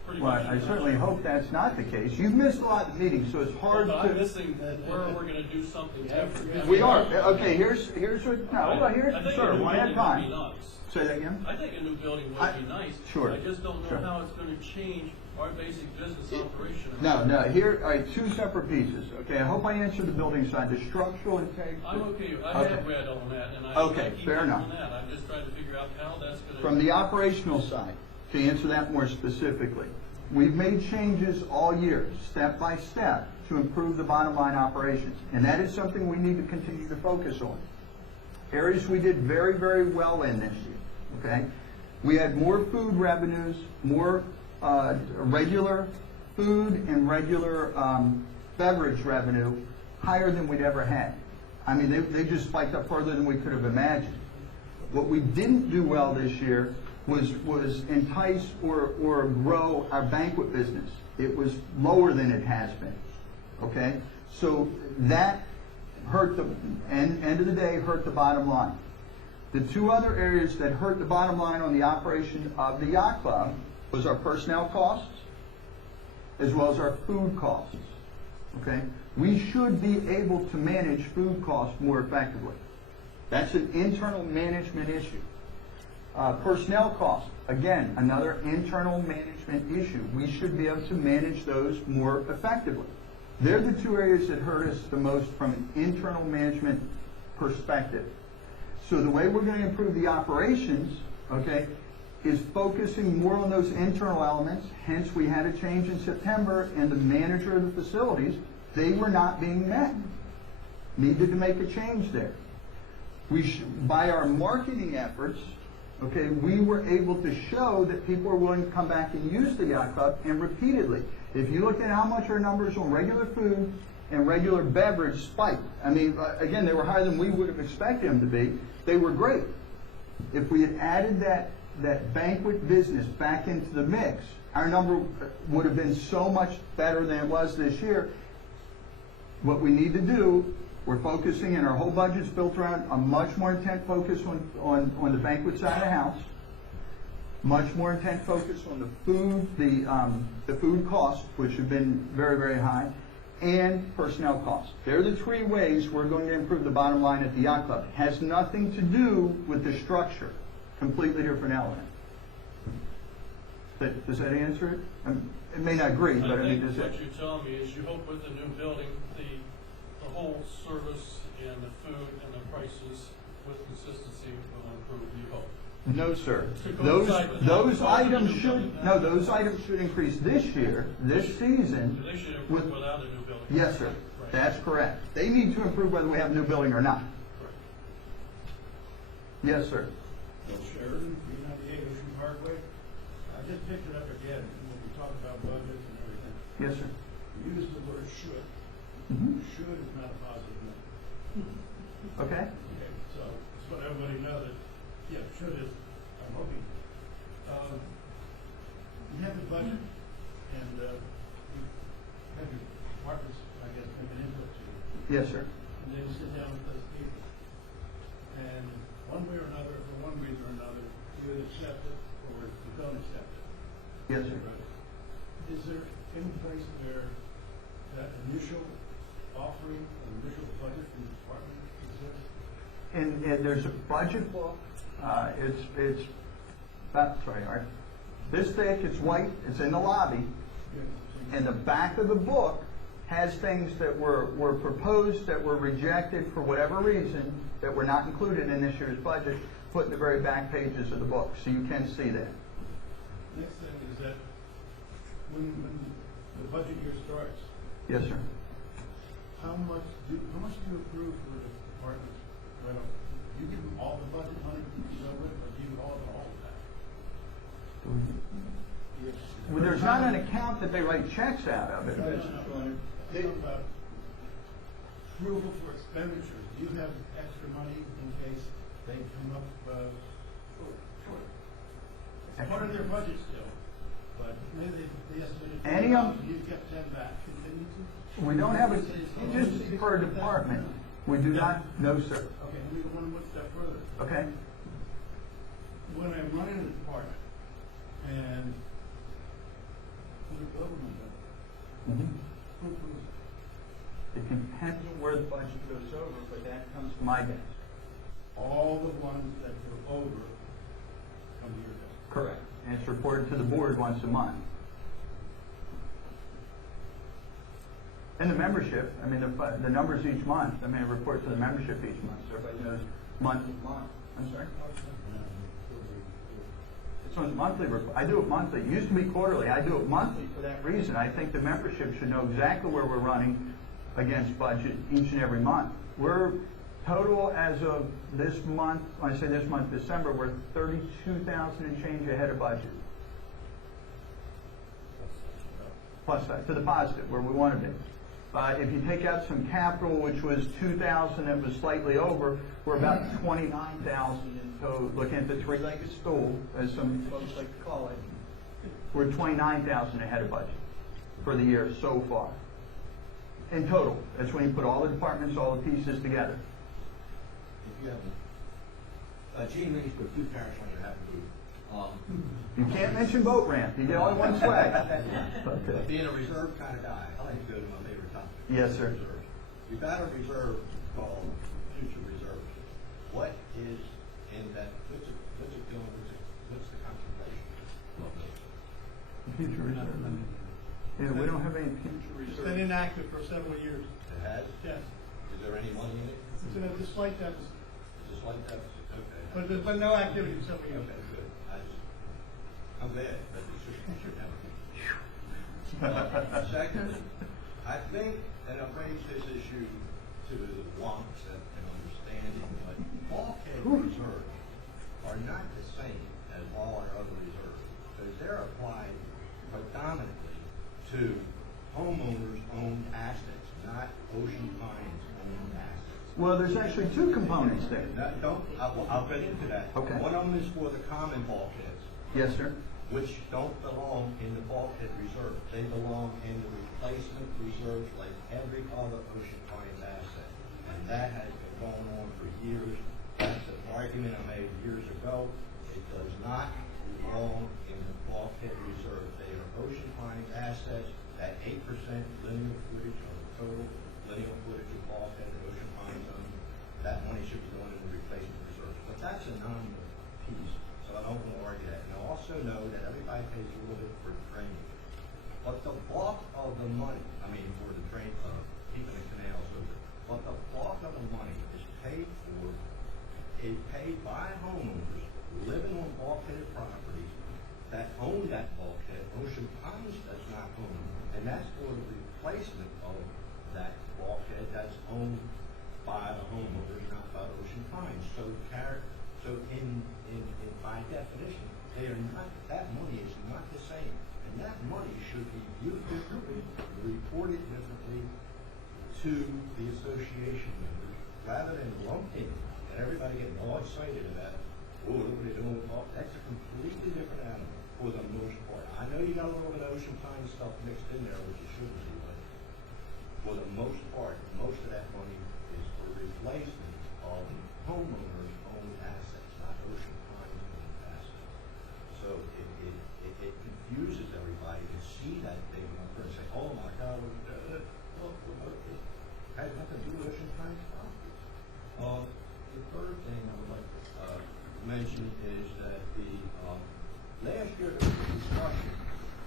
pretty Well, much? I certainly hope that's not the case. You've missed a lot of meetings, so it's hard But I'm to. missing where we're gonna do something different. We are, okay, here's what, no, well, here's, I think sure, a new one at a building would be time. nice. Say that again? I think a new building I- would be nice. sure, I just don't know sure. how it's gonna change our basic business operation. No, here, all right, two separate pieces, okay? I hope I answered the building side, the structural integrity. I'm okay, I Okay. have read on that, and I Okay, keep fair doing enough. that. I'm just trying to figure out how that's gonna. From the operational side, to answer that more specifically, we've made changes all year, step by step, to improve the bottom line operations. And that is something we need to continue to focus on. Areas we did very, very well in this year, okay? We had more food revenues, more regular food and regular beverage revenue higher than we'd ever had. I mean, they just spiked up further than we could have imagined. What we didn't do well this year was entice or grow our banquet business. It was lower than it has been, okay? So that hurt the, end of the day, hurt the bottom line. The two other areas that hurt the bottom line on the operation of the yacht club was our personnel costs as well as our food costs, okay? We should be able to manage food costs more effectively. That's an internal management issue. Personnel costs, again, another internal management issue. We should be able to manage those more effectively. They're the two areas that hurt us the most from an internal management perspective. So the way we're going to improve the operations, okay, is focusing more on those internal elements. Hence, we had a change in September, and the manager of the facilities, they were not being met. Needed to make a change there. By our marketing efforts, okay, we were able to show that people are willing to come back and use the yacht club, and repeatedly. If you look at how much our numbers on regular food and regular beverage spiked, I mean, again, they were higher than we would have expected them to be. They were great. If we had added that banquet business back into the mix, our number would have been so much better than it was this year. What we need to do, we're focusing, and our whole budget's built around a much more intent focus on the banquet side of the house, much more intent focus on the food, the food costs, which have been very, very high, and personnel costs. They're the three ways we're going to improve the bottom line at the yacht club. It has nothing to do with the structure. Completely different element. Does that answer it? It may not agree, but I mean, does it? What you're telling me is you hope with the new building, the whole service and the food and the prices with consistency will improve, you hope. No, sir. To coincide with Those that. items should, no, those items should increase this year, this season. They should improve without a new building. Yes, sir. Right. That's correct. They need to improve whether we have a new building or not. Correct. Yes, sir. Bill Sheridan, 398 Ocean Parkway. I just picked it up again when we talk about budgets and everything. Yes, sir. You used the word should. Mhm. Should is not a positive number. Okay. Okay, so just want everybody to know that, yeah, should is, I'm hoping. You have the budget, and you have your departments, I guess, make an input to it. Yes, sir. And then you sit down with those people. And one way or another, for one reason or another, you would accept it or you don't accept it. Yes, sir. Is there any place where that initial offering, or initial budget from the department exists? And there's a budget book. It's about, sorry, Art. This thick, it's white, it's in the lobby. And the back of the book has things that were proposed, that were rejected for whatever reason, that were not included in this year's budget, put in the very back pages of the book, so you can see that. Next thing is that when the budget year starts, Yes, sir. how much do you approve for the department? Well, you give them all the budget money to go with, or do you all of that? Well, there's not an account that they write checks out of. No. They talk about approval for expenditures. Do you have extra money in case they come up short? It's part of their budget still, but maybe they estimated Any of- $10,000, you've kept 10 back. Contingency? We don't have a contingency per department. We do not, no, sir. Okay, we go one step further. Okay? When I'm running the department and the government, who approves it? It depends on where the budget goes over, but that comes to my desk. All the ones that go over come to your desk. Correct. And it's reported to the board once a month. And the membership, I mean, the numbers each month, I mean, I report to the membership each month, so everybody knows month to month. I'm sorry? It's on monthly report. I do it monthly. It used to be quarterly. I do it monthly for that reason. I think the membership should know exactly where we're running against budget each and every month. We're total as of this month, when I say this month, December, we're 32,000 and change ahead of budget. Plus that, to the positive, where we want to be. If you take out some capital, which was 2,000, that was slightly over, we're about 29,000 in total. Looking at the three-legged stool, as some folks like to call it, we're 29,000 ahead of budget for the year so far. In total, that's when you put all the departments, all the pieces together. If you have, Gene Reeves put two parents on your happy group. You can't mention boat ramp. You get all in one swag. Okay. Being a reserve kind of guy, I like to go to my favorite topic. Yes, sir. Reserves. You've got a reserve called future reserves. What is in that? What's it doing? What's the contemplation of those? Future reserve. Yeah, we don't have any future It's reserve. been inactive for several years. It has? Yes. Is there any money in it? It's in a slight deficit, Is it like that? Okay. but there's been no activity in several years. Okay, good. I'm glad that this is future now. Secondly, I think, and I've raised this issue to the wonks and understanding, but bulkhead reserves are not the same as all our other reserves, because they're applied predominantly to homeowners-owned assets, not Ocean Pines-owned assets. Well, there's actually two components there. I'll get into that. Okay. One of them is for the common bulkheads, Yes, sir. which don't belong in the bulkhead reserve. They belong in the replacement reserves like every other Ocean Pines asset. And that has been going on for years. That's an argument I made years ago. It does not belong in the bulkhead reserve. They are Ocean Pines assets. That 8% linear footage of the total linear footage of bulkhead that Ocean Pines owns, that money should be going in the replacement reserves. But that's a nominal piece. So I don't want to argue that. And I also know that everybody pays a little bit for training. But the bulk of the money, for the train, keeping the canals open, but the bulk of the money is paid by homeowners living on bulkheaded properties that own that bulkhead. Ocean Pines does not own. And that's for the replacement of that bulkhead that's owned by the homeowners, not by Ocean Pines. So by definition, they are not. That money is not the same, and that money should be viewed differently, reported differently to the association members, rather than lumping and everybody getting all excited about, oh, look what they're doing. Oh, that's a completely different animal for the most part. I know you got a little bit of Ocean Pines stuff mixed in there, which you shouldn't be, but for the most part, most of that money is for replacement of homeowners' owned assets, not Ocean Pines' owned assets. So it confuses everybody to see that thing up there and say, oh my God, it has nothing to do with Ocean Pines properties. The third thing I would like to mention is that last year there was a discussion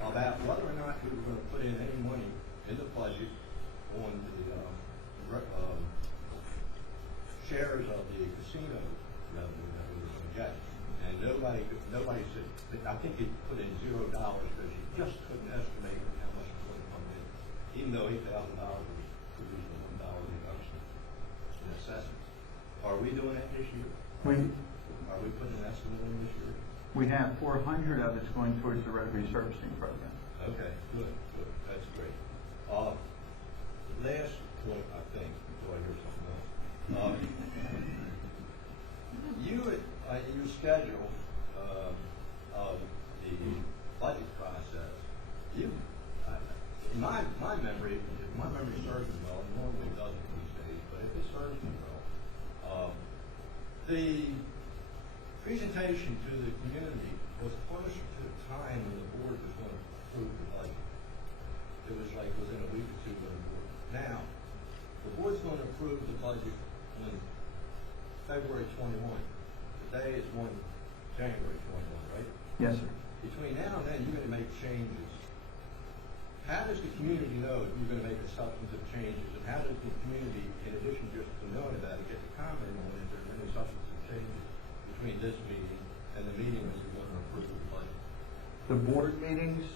about whether or not we were going to put in any money in the budget on the shares of the casino revenue that we were going to get. And nobody said, I think they put in $0 because you just couldn't estimate how much was going to come in, even though $8,000 was produced a $1 reduction in assessments. Are we doing that this year? Are we putting an estimate in this year? We have 400 of it's going towards the road resurfacing program. Okay, good. That's great. Last point, I think, before I hear something else. In your schedule of the budget process, in my memory, if my memory serves me well, it normally doesn't these days, but if it serves me well, the presentation to the community was closer to the time when the board was going to approve the budget. It was like within a week or two when the board. Now, the board's going to approve the budget on February 21. Today is January 21, right? Yes, sir. Between now and then, you're going to make changes. How does the community know that you're going to make the substantive changes? And how does the community, in addition just to knowing about it, get to comment on if there's any substantive changes between this meeting and the meeting that you're going to approve the budget? The board meetings,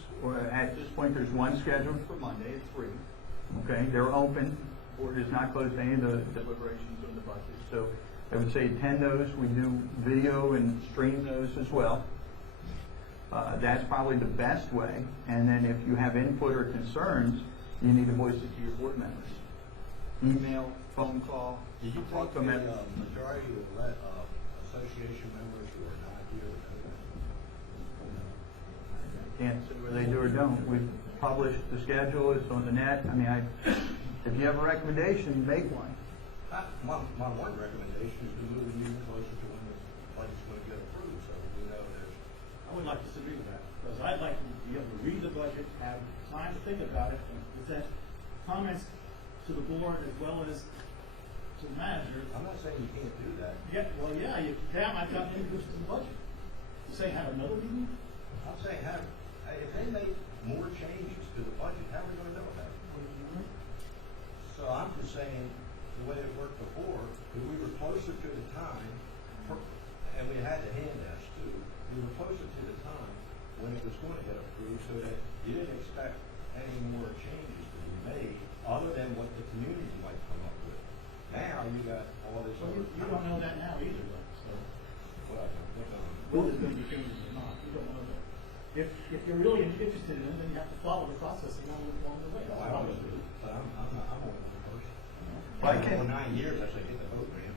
at this point, there's one scheduled for Monday at 3. Okay, they're open. The board has not closed any of the deliberations on the budget. So I would say attend those. We do video and stream those as well. That's probably the best way. And then if you have input or concerns, You need to voice it to your board members. Email, phone call, Do you talk think to the them. majority of association members who are not here know that? Can't say whether they do or don't. We've published the schedule, it's on the net. I mean, if you have a recommendation, make one. My one recommendation is to move the meeting closer to when the budget's going to get approved, so we know there's. I would like to disagree with that, because I'd like to be able to read the budget, have time to think about it, and present comments to the board as well as to the manager. I'm not saying you can't do that. Yeah, well, yeah, I've got inputs to the budget. You say have another meeting? I'm saying if they make more changes to the budget, how are we going to know about it? So I'm just saying, the way it worked before, if we were closer to the time, and we had the handouts too, we were closer to the time when it was going to get approved, so that you didn't expect any more changes to be made, other than what the community might come up with. Now, you got all this. So you don't know that now either, though, so. Well, Whether there's going to be changes or not, you don't know that. If you're really interested in it, then you have to follow the process along the way. That's I what I always would do, do. but I'm only one person. Well, I can't- For 9 years, I say get the vote, man.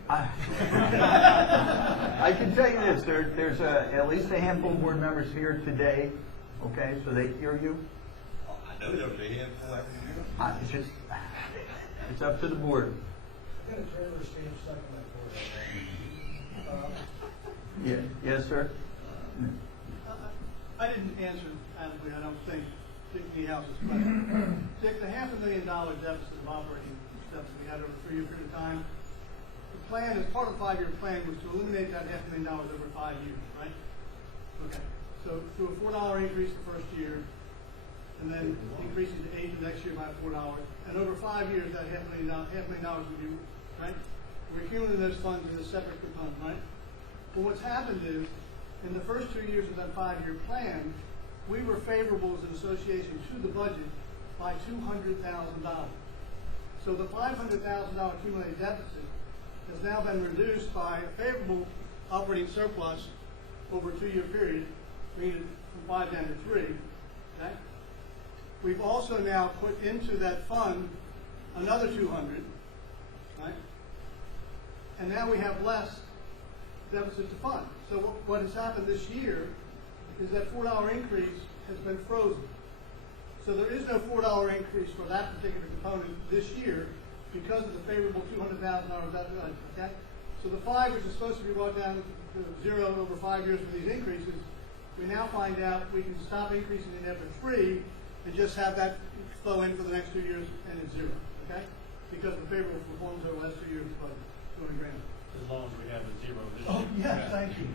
I can tell you this, there's at least a handful of board members here today, okay, so they hear you. Oh, I know there was a handful every year. It's up to the board. I got a trailer stand stuck in my court. Yeah, yes, sir? I didn't answer adequately, I don't think, Dick Niehouse's question. Dick, the $500,000 deficit of operating deficit we had over a 3-year period of time, the plan, as part of the 5-year plan, was to eliminate that $500,000 over 5 years, right? Okay, so through a $4 increase the first year, and then increasing to 8 the next year by $4, and over 5 years, that $500,000 would be, right? We're accumulating those funds in a separate component, right? But what's happened is, in the first 2 years of that 5-year plan, we were favorable as an association to the budget by $200,000. So the $500,000 accumulated deficit has now been reduced by a favorable operating surplus over a 2-year period, meaning from 5 down to 3. Okay? We've also now put into that fund another 200, right? And now we have less deficit to fund. So what has happened this year is that $4 increase has been frozen. So there is no $4 increase for that particular component this year because of the favorable $200,000 deficit. Okay? So the 5, which is supposed to be brought down to 0 over 5 years for these increases, we now find out we can stop increasing it every 3 and just have that flow in for the next 2 years and it's 0. Okay? Because of the favorable performance over the last 2 years of the budget, $200,000. As long as we have a 0 this year. Oh, yes, thank you.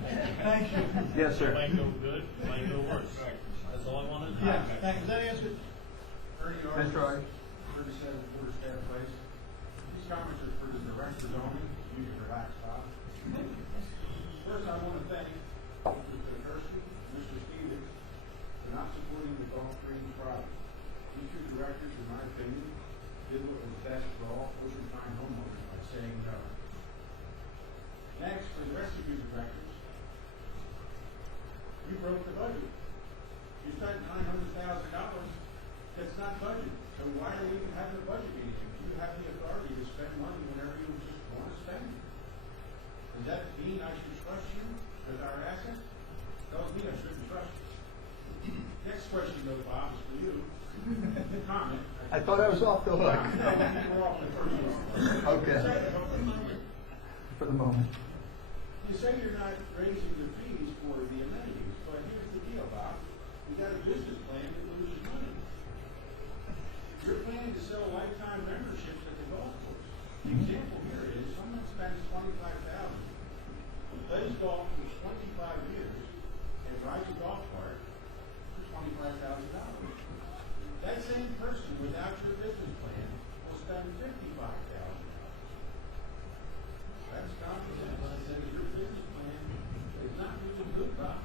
Thank you. Yes, sir. It might go good, it might go worse. That's all I wanted to know. Yeah, thank you. Does that answer? Ernie Mr. Arts. 37 Porter Staff Place. These comments are for the directors only, you can relax, Bob. First, I want to thank Mr. Petersky, Mr. Stevens, for not supporting the golf green project. These 2 directors, in my opinion, did what was best for all oceanfront homeowners by saying no. Next, for the rest of you directors, you broke the budget. You spent $900,000. That's not budget. So why are we even having a budget meeting? You have the authority to spend money whenever you just want to spend it. Does that mean I should trust you with our assets? Tells me I shouldn't trust you. Next question, though, Bob, is for you. Comment. I thought I was off the hook. No, you were off the first one. Okay. For the moment. You say you're not raising the fees for the amenities, but here's the deal, Bob. You got a business plan that loses money. You're planning to sell lifetime memberships at the golf course. The example here is someone spends $25,000, plays golf for 25 years, and rides a golf cart for $25,000. That same person, without your business plan, will spend $55,000. That's common sense. I said, if your business plan is not doing good, Bob,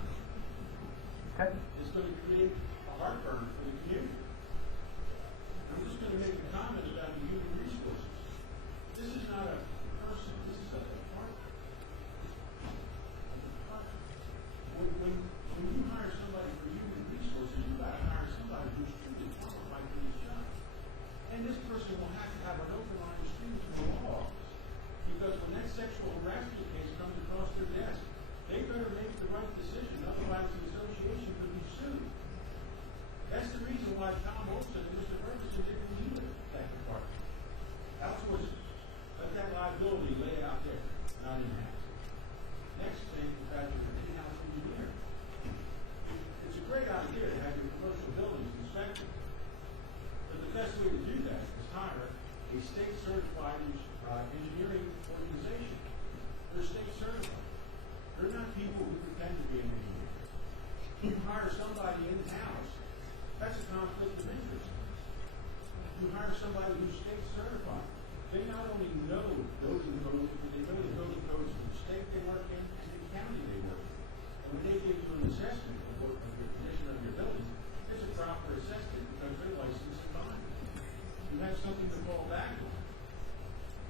Okay. it's going to create a heartburn for the community. I'm just going to make a comment about the human resources. This is not a person, this is a department. When you hire somebody for human resources, you got to hire somebody who's truly qualified for this job. way to do that is hire a state certified engineering organization. They're state certified. They're not people who pretend to be an engineer. You hire somebody in-house, that's a conflict of interest. You hire somebody who's state certified. They not only know building codes, but they know the building codes from the state they work in and the county they work in. And when they give you an assessment of your condition of your building, it's a proper assessment because they're licensed to bind. You have something to fall back on.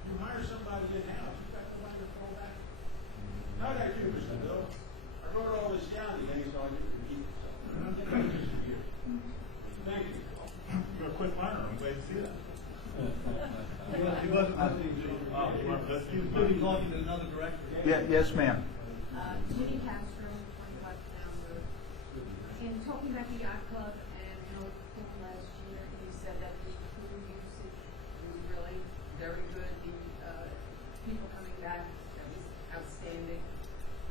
You hire somebody in-house, you've got nobody to fall back on. How did I do, Mr. Bill? I wrote all this down today so I didn't repeat myself. I don't think I just here. Thank you. You're a quick learner, I'm glad to see that. He wasn't listening to you. Oh, you weren't listening. He was busy talking to another director. Yes, ma'am. Ginny Castro, 25 Founder. In talking about the yacht club and North Pool last year, you said that the food usage was really very good. The people coming back, that was outstanding.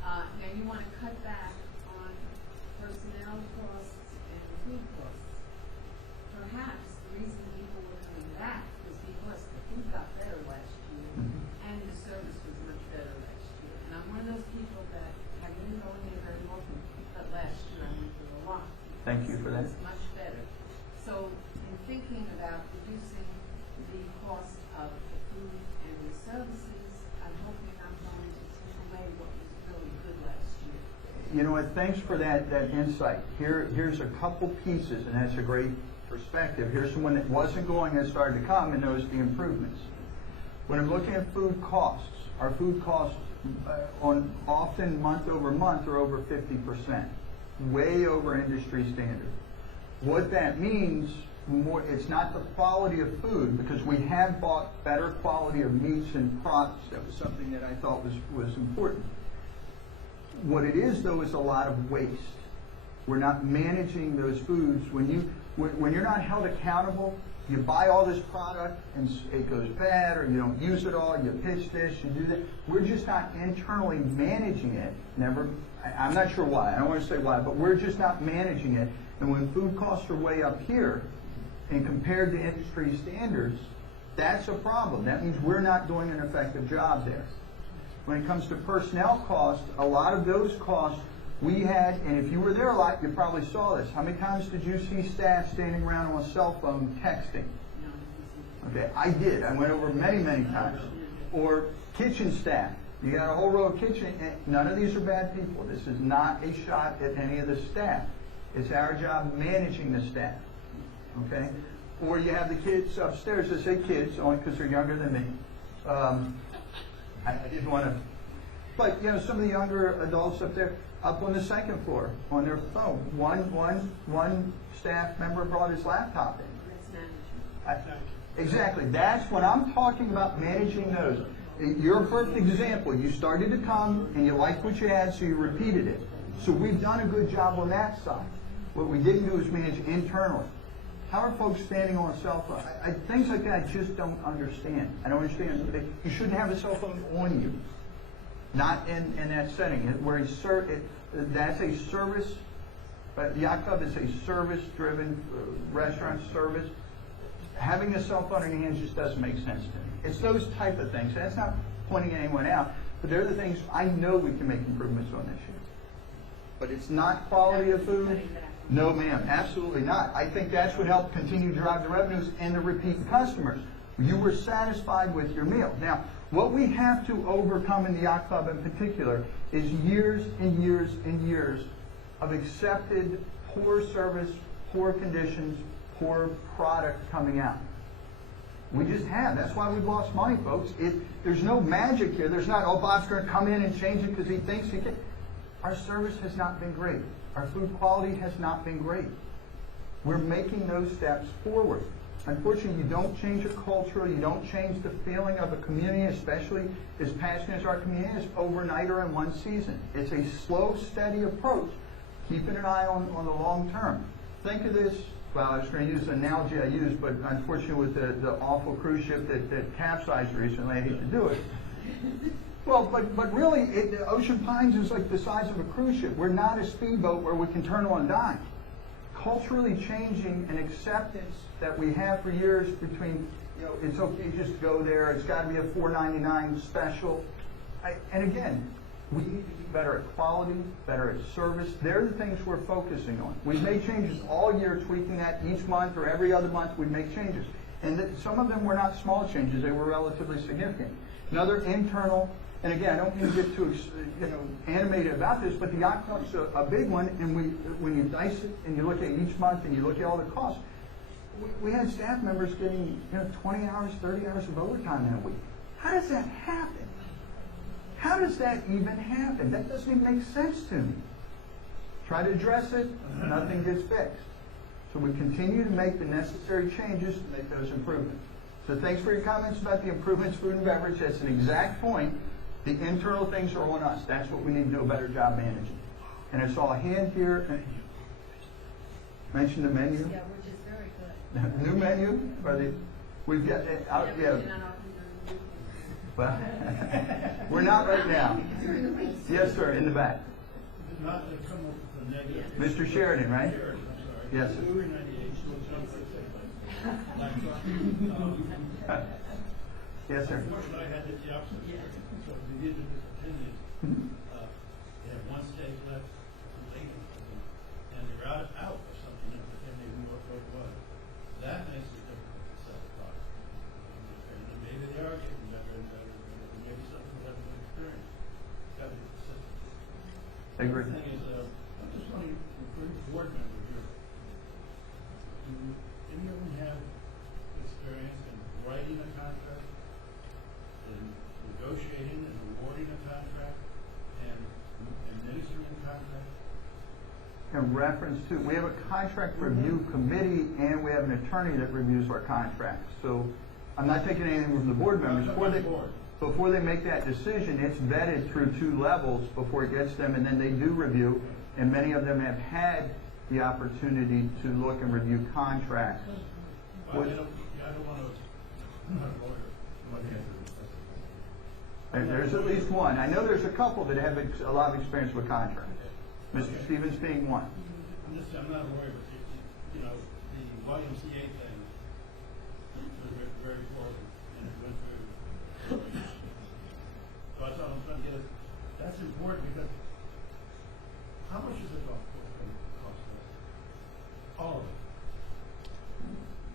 Now you want to cut back on personnel costs and food costs. Perhaps the reason people were coming back was because the food got better last year and the service was much better last year. And I'm one of those people that I didn't go in there very often, but last year I went there a lot. Thank you for that. It's much better. So in thinking about reducing the cost of the food and the services, I'm hoping I'm going to take away what was really good last year. You know what, thanks for that insight. Here's a couple pieces, and that's a great perspective. Here's someone that wasn't going and started to come and noticed the improvements. When I'm looking at food costs, our food costs on often month over month are over 50%, way over industry standard. What that means, it's not the quality of food, because we have bought better quality of meats and products. That was something that I thought was important. What it is, though, is a lot of waste. We're not managing those foods. When you're not held accountable, you buy all this product and it goes bad, or you don't use it all, you pitch this, you do that. We're just not internally managing it. I'm not sure why, I don't want to say why, but we're just not managing it. And when food costs are way up here, and compared to industry standards, that's a problem. That means we're not doing an effective job there. When it comes to personnel costs, a lot of those costs we had, and if you were there a lot, you probably saw this. How many times did you see staff standing around on a cell phone texting? Okay, I did. I went over many, many times. Or kitchen staff. You got a whole row of kitchen, and none of these are bad people. This is not a shot at any of the staff. It's our job managing the staff. Okay? Or you have the kids upstairs. I say kids only because they're younger than me. I didn't want to, but you know, some of the younger adults up there, up on the second floor, on their phone. One staff member brought his laptop in. That's management. Exactly. That's what I'm talking about, managing those. You're a perfect example. You started to come and you liked what you had, so you repeated it. So we've done a good job on that side. What we didn't do is manage internally. How are folks standing on a cell phone? Things like that I just don't understand. I don't understand. You shouldn't have a cell phone on you. Not in that setting. That's a service. But the Yacht Club is a service-driven restaurant service. Having a cell phone in your hands just doesn't make sense to me. It's those type of things. That's not pointing anyone out, but they're the things I know we can make improvements on this year. But it's not quality of food. No, ma'am, absolutely not. I think that's what helped continue to drive the revenues and the repeat customers. You were satisfied with your meal. Now, what we have to overcome in the Yacht Club in particular is years and years and years of accepted poor service, poor conditions, poor product coming out. We just have. That's why we've lost money, folks. There's no magic here. There's not, oh, Bob's going to come in and change it because he thinks he can. Our service has not been great. Our food quality has not been great. We're making those steps forward. Unfortunately, you don't change a culture, you don't change the feeling of a community, especially as passionate as our community is, overnight or in one season. It's a slow, steady approach, keeping an eye on the long term. Think of this, well, I was going to use an analogy I used, but unfortunately with the awful cruise ship that capsized recently, I hate to do it. Well, but really, Ocean Pines is like the size of a cruise ship. We're not a speedboat where we can turn on a dime. culturally changing an acceptance that we have for years between, you know, it's okay just to go there, it's got to be a $4.99 special. And again, we need to be better at quality, better at service. They're the things we're focusing on. We've made changes all year, tweaking that each month or every other month we make changes. And some of them were not small changes, they were relatively significant. Another internal, and again, I don't mean to get too animated about this, but the yacht club's a big one, and when you dice it and you look at each month and you look at all the costs, we had staff members getting 20 hours, 30 hours of overtime in a week. How does that happen? How does that even happen? That doesn't even make sense to me. Try to address it, nothing gets fixed. So we continue to make the necessary changes to make those improvements. So thanks for your comments about the improvements, food and beverage. That's an exact point. The internal things are on us. That's what we need to do a better job managing. And I saw a hand here. Mention the menu. Yeah, which is very good. New menu? We've got, yeah. Well, we're not right now. Yes, sir, in the back. Not to come up with a negative. Mr. Sheridan, right? Sheridan, I'm sorry. Yes, sir. Louis 98, still sounds like Yes, sir. Unfortunately, I had the opposite experience. So we did the opinion. They have one stage left completed, and they're out of something that they knew what it was. That makes it difficult to sell the product. And maybe they are getting better and better, and maybe something will have a good experience. It's got to be consistent. I agree. The thing is, I just want to refer to the board member here. Do any of them have experience in writing a contract, in negotiating and awarding a contract, and administering a contract? In reference to, we have a contract review committee and we have an attorney that reviews our contracts. So I'm not taking anything from the board members. Before they make that decision, it's vetted through 2 levels before it gets them, and then they do review, and many of them have had the opportunity to look and review contracts. I don't want to, I'm not a lawyer. And there's at least one. I know there's a couple that have a lot of experience with contracts. Mr. Stevens being one. I'm not a lawyer, but the YMCA thing was very important, and it went through. So that's all I'm trying to get at. That's important because how much is the golf course going to cost us? All of it.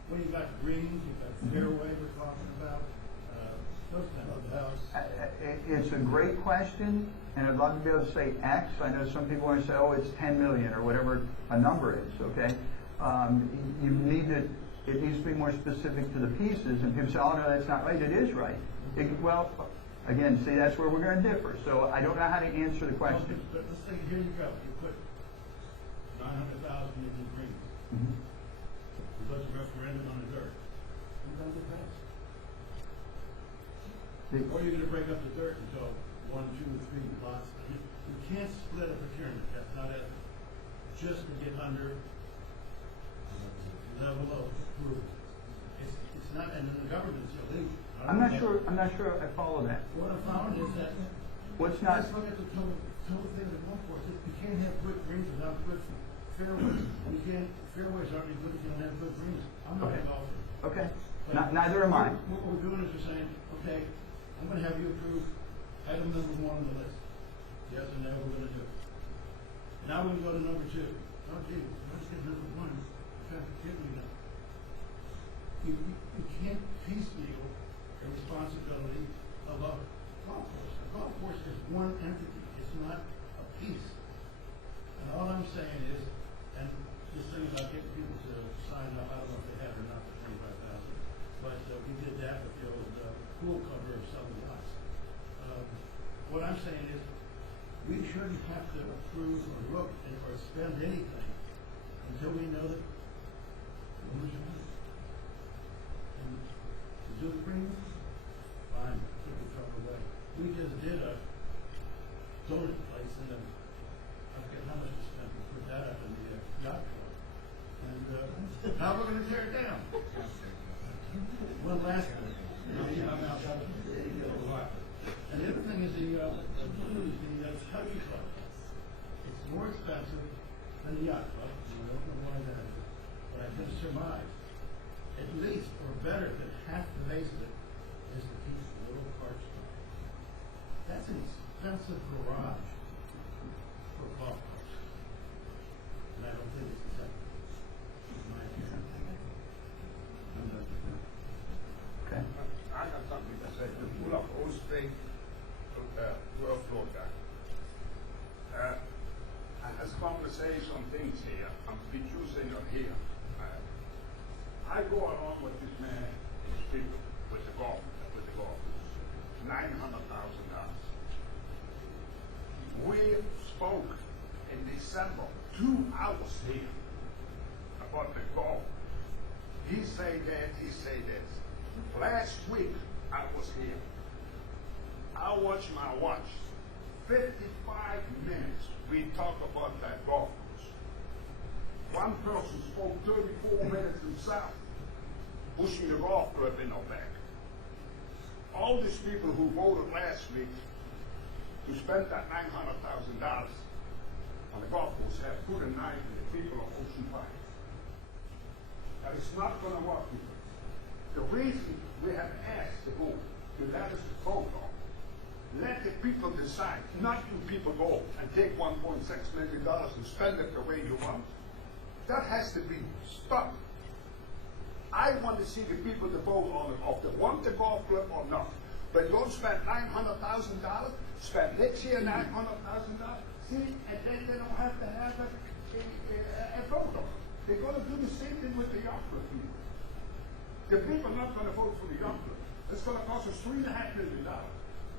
Well, you've got greens, you've got fairway we're talking about, those kind of house. It's a great question, and I'd love to be able to say X. I know some people want to say, oh, it's 10 million or whatever a number is, okay? You need to, it needs to be more specific to the pieces, and people say, oh, no, that's not right. It is right. Well, again, see, that's where we're going to differ. So I don't know how to answer the question. But let's say, here you go, you put 900,000 in the greens. You put the referendum on the dirt. Who's going to get passed? Or you're going to break up the dirt into 1, 2, or 3 lots. You can't split a procurement. That's not ethical. Just to get under level of approval. It's not, and the government's illegal. I'm not sure I follow that. What I found is that What's not? let's look at the total thing of the golf course. You can't have good greens without good fairways. You can't, fairways aren't as good if you don't have good greens. I'm not a golfer. Okay. Neither am I. What we're doing is we're saying, okay, I'm going to have you approve item number 1 on the list. Yes or no, we're going to do it. Now we go to number 2. Oh, gee, let's get number 1. Forgive me now. You can't piecemeal the responsibility of a golf course. A golf course is one entity. It's not a piece. And all I'm saying is, and this thing about getting people to sign up, I don't know if they have or not for 25,000, but we did that with the old pool cover of Southern Lots. What I'm saying is, we shouldn't have to approve or look or spend anything until we know that we're going to and to do the premium, fine, took the trouble away. We just did a donut place and then I forget how much we spent to put that up in the yacht club. And now we're going to tear it down. One last one. And the other thing is the country club. It's more expensive than the yacht club. I don't know why that least or better than half the base of it is to keep the little parts on. That's an expensive garage for golf carts. And I don't think it's acceptable. In my opinion. Okay. I got something to say. To pull up old thing to a floor guy. As conversation things here, I'm producing on here. I go along with this man, these people, with the golf, $900,000. We spoke in December, 2 hours here, about the golf. He say that, he say this. Last week, I was here. I watched my watch. 55 minutes, we talk about that golf course. One person spoke 34 minutes himself, pushing the golf club in our back. All these people who voted last week to spend that $900,000 on the golf course have put a knife in the people of Ocean Park. That is not going to work, people. The reason we have asked the board to let us vote on, let the people decide, not you people go and take $1.6 million and spend it the way you want. That has to be stopped. I want to see the people to vote on it, if they want the golf club or not. But don't spend $900,000, spend next year $900,000, see, and then they don't have to have a vote on it. They're going to do the same thing with the yacht club people. The people are not going to vote for the yacht club. It's going to cost us $3.5 million.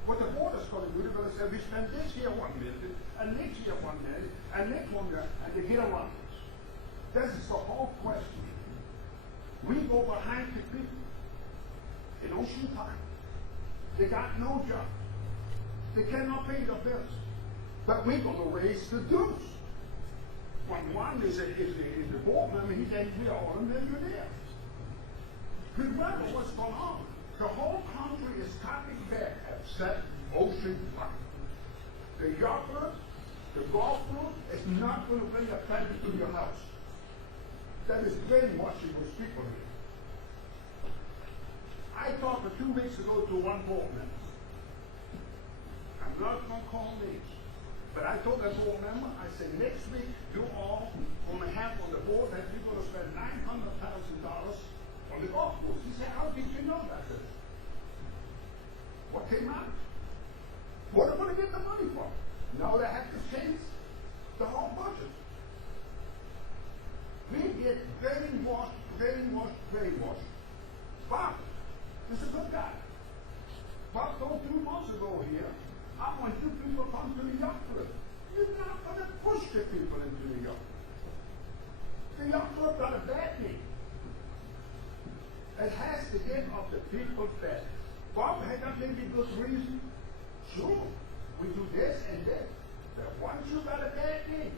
What the board is going to do, they're going to say, we spend this year $1 million, and next year $1 million, and next one year, and they get around this. This is the whole question. We go behind the people in Ocean Park. They got no job. They cannot pay their bills. But we're going to raise the dues. When one is the board member, he said, we are all millionaires. Remember what's going on. The whole country is coming back except Ocean Park. The yacht club, the golf club is not going to bring a family to your house. That is brainwashing those people here. I talked 2 weeks ago to one board member. I'm not going to call names, but I told that board member, I said, next week you all on behalf of the board that you're going to spend $900,000 on the golf course. He said, how did you know that? What came out? What are we going to get the money from? Now they have to change the whole budget. We get brainwashed. Bob is a good guy. Bob told 2 months ago here, I want you people to come to the yacht club. You're not going to push the people into the yacht club. The yacht club got a bad name. It has to get off the people's bed. Bob had that maybe good reason. Sure, we do this and that. But once you got a bad name,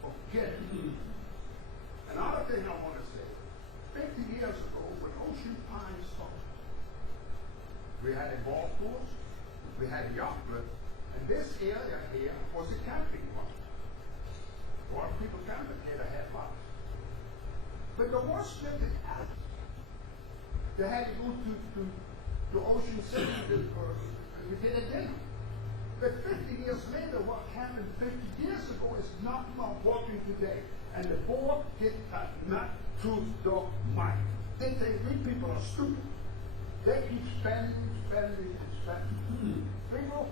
forget it. Another thing I want to say, 50 years ago when Ocean Pines started, we had a golf course, we had a yacht club, and this area here was a camping one. A lot of people camping here that had lots. But the worst thing that happened, they had to go to Ocean City to get a dinner. But 50 years later, what happened 50 years ago is not working today. And the board did not to the mind. They think we people are stupid. They keep spending. People,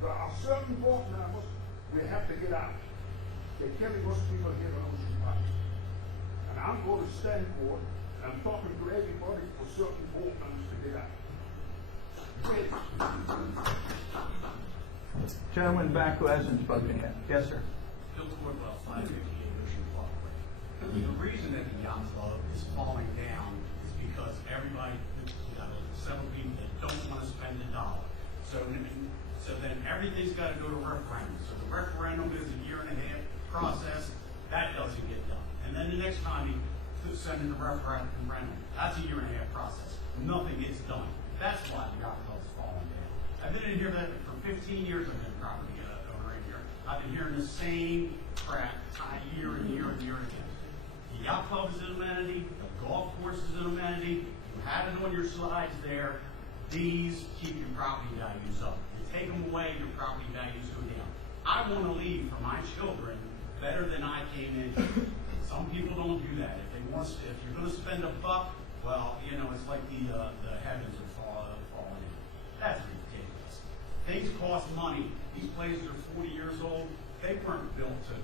there are certain board members we have to get out. They're killing most people here in Ocean Park. And I'm going to stand for it. And I'm talking to everybody for certain board members to get out. Gentleman back who hasn't spoken yet. Yes, sir. Bill Cordwell, 558 Ocean Parkway. The reason that the yacht club is falling down is because everybody, several people that don't want to spend a dollar. So then everything's got to go to referendum. So the referendum is a 1.5 year process. That doesn't get done. And then the next time you send in the referendum, that's a 1.5 year process. Nothing gets done. That's why the yacht club is falling down. I've been in here for 15 years. I've been property owner in here. I've been hearing the same crap year and year and year again. The yacht club is an amenity. The golf course is an amenity, you have it on your slides there, these keep your property values up. You take them away, your property values go down. I want to leave for my children better than I came in. Some people don't do that. If you're going to spend $1, well, you know, it's like the heavens are falling in. That's ridiculous. Things cost money. These places are 40 years old. They weren't built to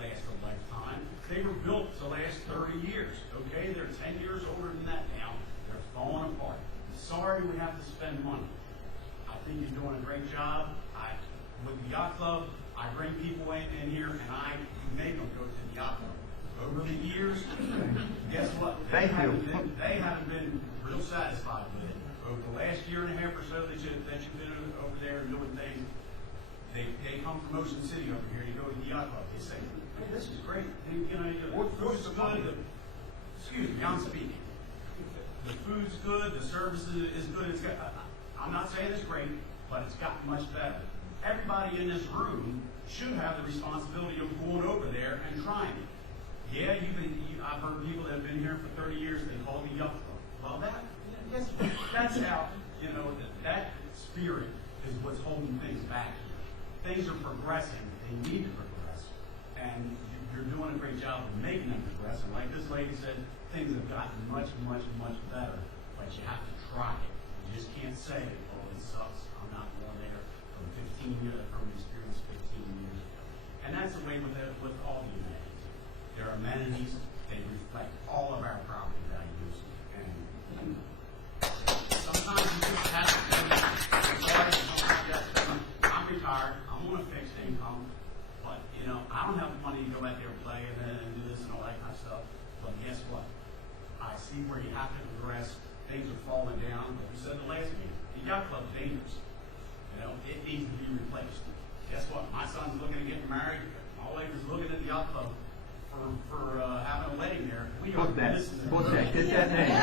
last a lifetime. They were built to last 30 years. Okay, they're 10 years older than that now. They're falling apart. I'm sorry we have to spend money. I think you're doing a great job. With the yacht club, I bring people in here and I make them go to the yacht club. Over the years, guess what? They haven't been real satisfied with it. Over the last year and a half or so that you've been over there doing things, they come from Ocean City over here, you go to the yacht club, they say, hey, this is great. You know, the food's good. Excuse me, I'm speaking. The food's good, the service is good. I'm not saying it's great, but it's gotten much better. Everybody in this room should have the responsibility of going over there and trying it. Yeah, I've heard people that have been here for 30 years, they call me yacht club. Well, that's how, you know, that spirit is what's holding things back here. Things are progressing, they need to progress. And you're doing a great job of making them progress. And like this lady said, things have gotten much, much, much better, but you have to try it. You just can't say, oh, it sucks, I'm not going there from 15 years, from experience 15 years ago. And that's the way with all the amenities. There are amenities, they reflect all of our property values. And sometimes you just have to I'm retired, I'm on a fixed income, but you know, I don't have the money to go out there and play and do this and all that kind of stuff. But guess what? I see where you have to progress, things are falling down. Like we said in the last meeting, the yacht club's dangerous. You know, it needs to be replaced. Guess what? My son's looking at getting married. My wife is looking at the yacht club for having a wedding there. We are missing the boat. Get that name.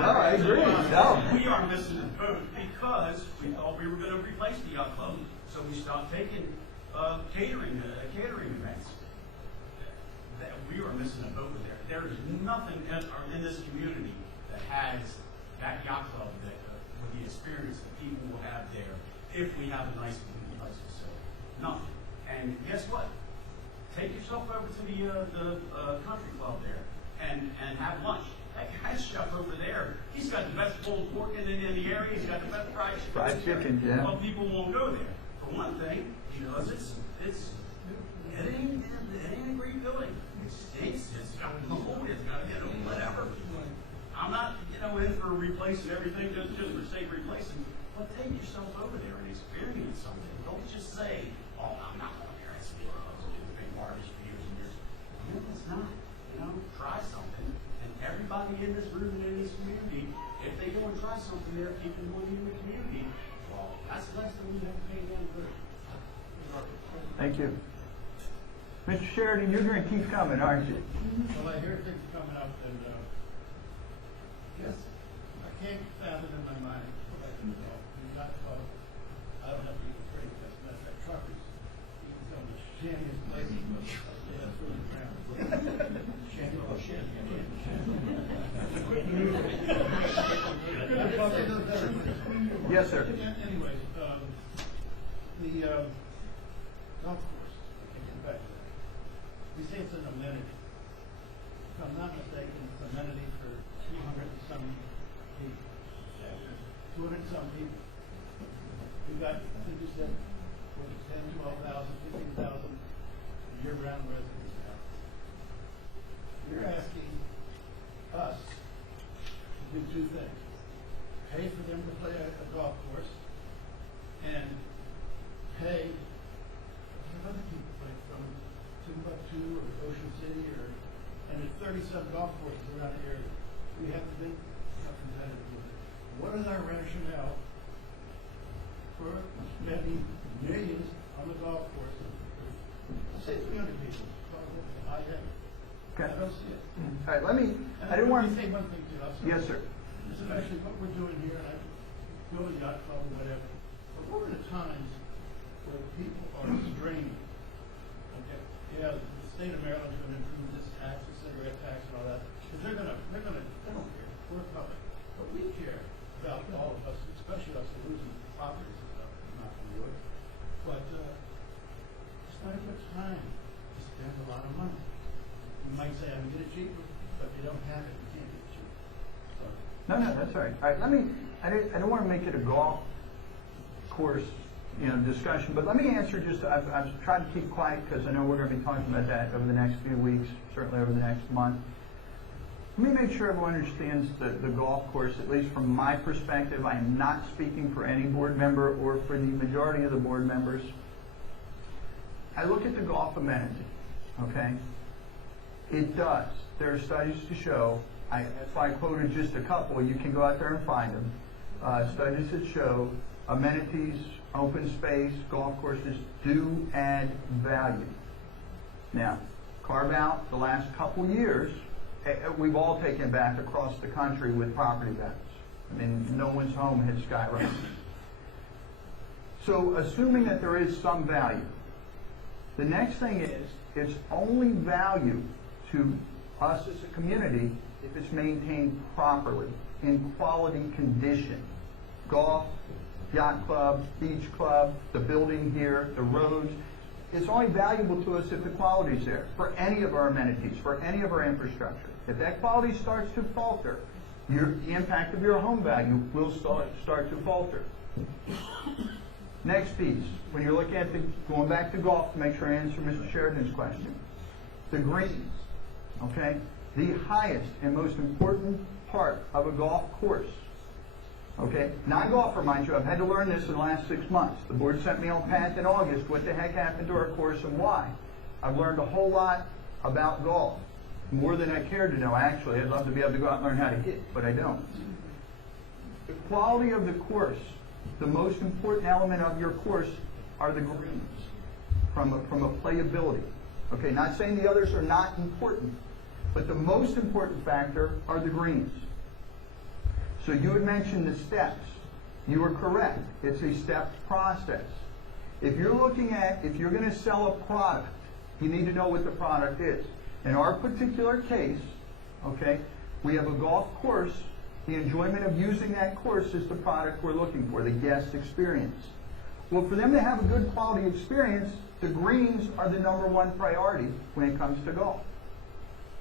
No, I agree. No. We are missing the boat because we thought we were going to replace the yacht club, so we stopped taking catering events. We are missing a boat there. There is nothing in this community that has that yacht club that with the experience that people will have there if we have a nice facility. Nothing. And guess what? Take yourself over to the country club there and have lunch. That guy's chef over there, he's got the best pulled pork in the area. He's got the best fried chicken. Yeah. Well, people won't go there. For one thing, because it ain't a great building. It stinks. It's got mold. It's got whatever. I'm not in for replacing everything just for sake of replacing. But take yourself over there and experience something. Don't just say, oh, I'm not going there. It's been garbage for years and years. No, it's not. Try something. And everybody in this room and in this community, if they go and try something there, keeping money in the community, well, that's the last thing we have to pay them for. Thank you. Mr. Sheridan, your drink keeps coming, aren't you? Well, I hear things coming up, and yes, I can't fathom in my mind. I don't have to eat a drink. That truck is some of the shantiest places, but that's really around. Yes, sir. Anyways, the golf course, I can get back to that. You say it's an amenity. If I'm not mistaken, it's an amenity for 200 and some people. 200 and some people. We got, I think you said, 10, 12,000, 15,000 year-round residents now. You're asking us to do two things. Pay for them to play a golf course and pay for other people play from Timbuktu or Ocean City and there's 37 golf courses around the area. We have to be competitive with it. What is our rationale for spending millions on the golf course? Say 300 people. I don't see it. All right, I didn't want to say one thing to you. Yes, sir. This is actually what we're doing here, and I go to the yacht club or whatever. But what are the times where people are straining? Okay, yeah, the state of Maryland's going to improve this tax, etc. grab tax and all that, because they don't care, we're public. But we care about all of us, especially us losing properties and stuff, not from wood. But, it's not a good time to spend a lot of money. You might say, I can get it cheaper, but if you don't have it, you can't get it cheaper. So, No, that's all right. All right, I don't want to make it a golf course, discussion, but let me answer I've tried to keep quiet because I know we're going to be talking about that over the next few weeks, certainly over the next month. Let me make sure everyone understands the golf course, at least from my perspective. I am not speaking for any board member or for the majority of the board members. I look at the golf amenity, okay? It does. There are studies to show, if I quoted just a couple, you can go out there and find them. Studies that show amenities, open space, golf courses do add value. Now, carve out the last couple years, we've all taken back across the country with property values. I mean, no one's home had skyrocketed. So, assuming that there is some value, the next thing is, it's only value to us as a community if it's maintained properly, in quality condition. Golf, yacht club, beach club, the building here, the roads. It's only valuable to us if the quality's there, for any of our amenities, for any of our infrastructure. If that quality starts to falter, the impact of your home value will start to falter. Next piece, when you're looking at going back to golf to make sure I answer Mr. Sheridan's question, the greens, okay? The highest and most important part of a golf course, okay? Non-golfer, mind you, I've had to learn this in the last 6 months. The board sent me on path in August what the heck happened to our course and why. I've learned a whole lot about golf, more than I cared to know, actually. I'd love to be able to go out and learn how to hit, but I don't. The quality of the course, the most important element of your course are the greens from a playability. Okay, not saying the others are not important, but the most important factor are the greens. So you had mentioned the steps. You are correct. It's a stepped process. If you're going to sell a product, you need to know what the product is. In our particular case, okay, we have a golf course. The enjoyment of using that course is the product we're looking for, the guest experience. Well, for them to have a good quality experience, the greens are the #1 priority when it comes to golf.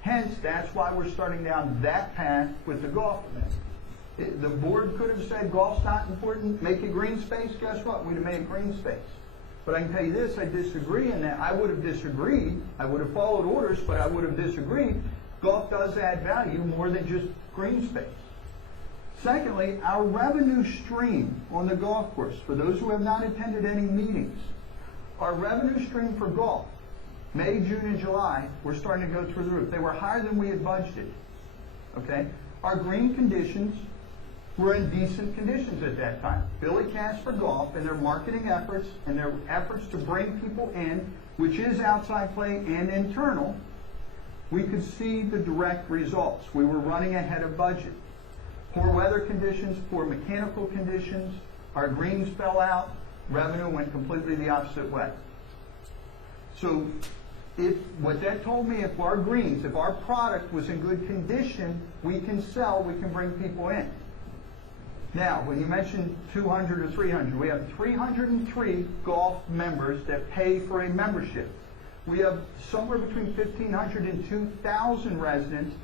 Hence, that's why we're starting down that path with the golf event. The board could have said golf's not important, make it green space. Guess what? We'd have made it green space. But I can tell you this, I disagree in that. I would have disagreed. I would have followed orders, but I would have disagreed. Golf does add value more than just green space. Secondly, our revenue stream on the golf course, for those who have not attended any meetings, our revenue stream for golf, May, June, and July, were starting to go through the roof. They were higher than we had budgeted. Okay? Our green conditions were in decent conditions at that time. Billy Casper Golf and their marketing efforts and their efforts to bring people in, which is outside play and internal, we could see the direct results. We were running ahead of budget. Poor weather conditions, poor mechanical conditions, our greens fell out, revenue went completely the opposite way. So what that told me, if our greens, if our product was in good condition, we can sell, we can bring people in. Now, when you mentioned 200 or 300, we have 303 golf members that pay for a membership. We have somewhere between 1,500 and 2,000 residents,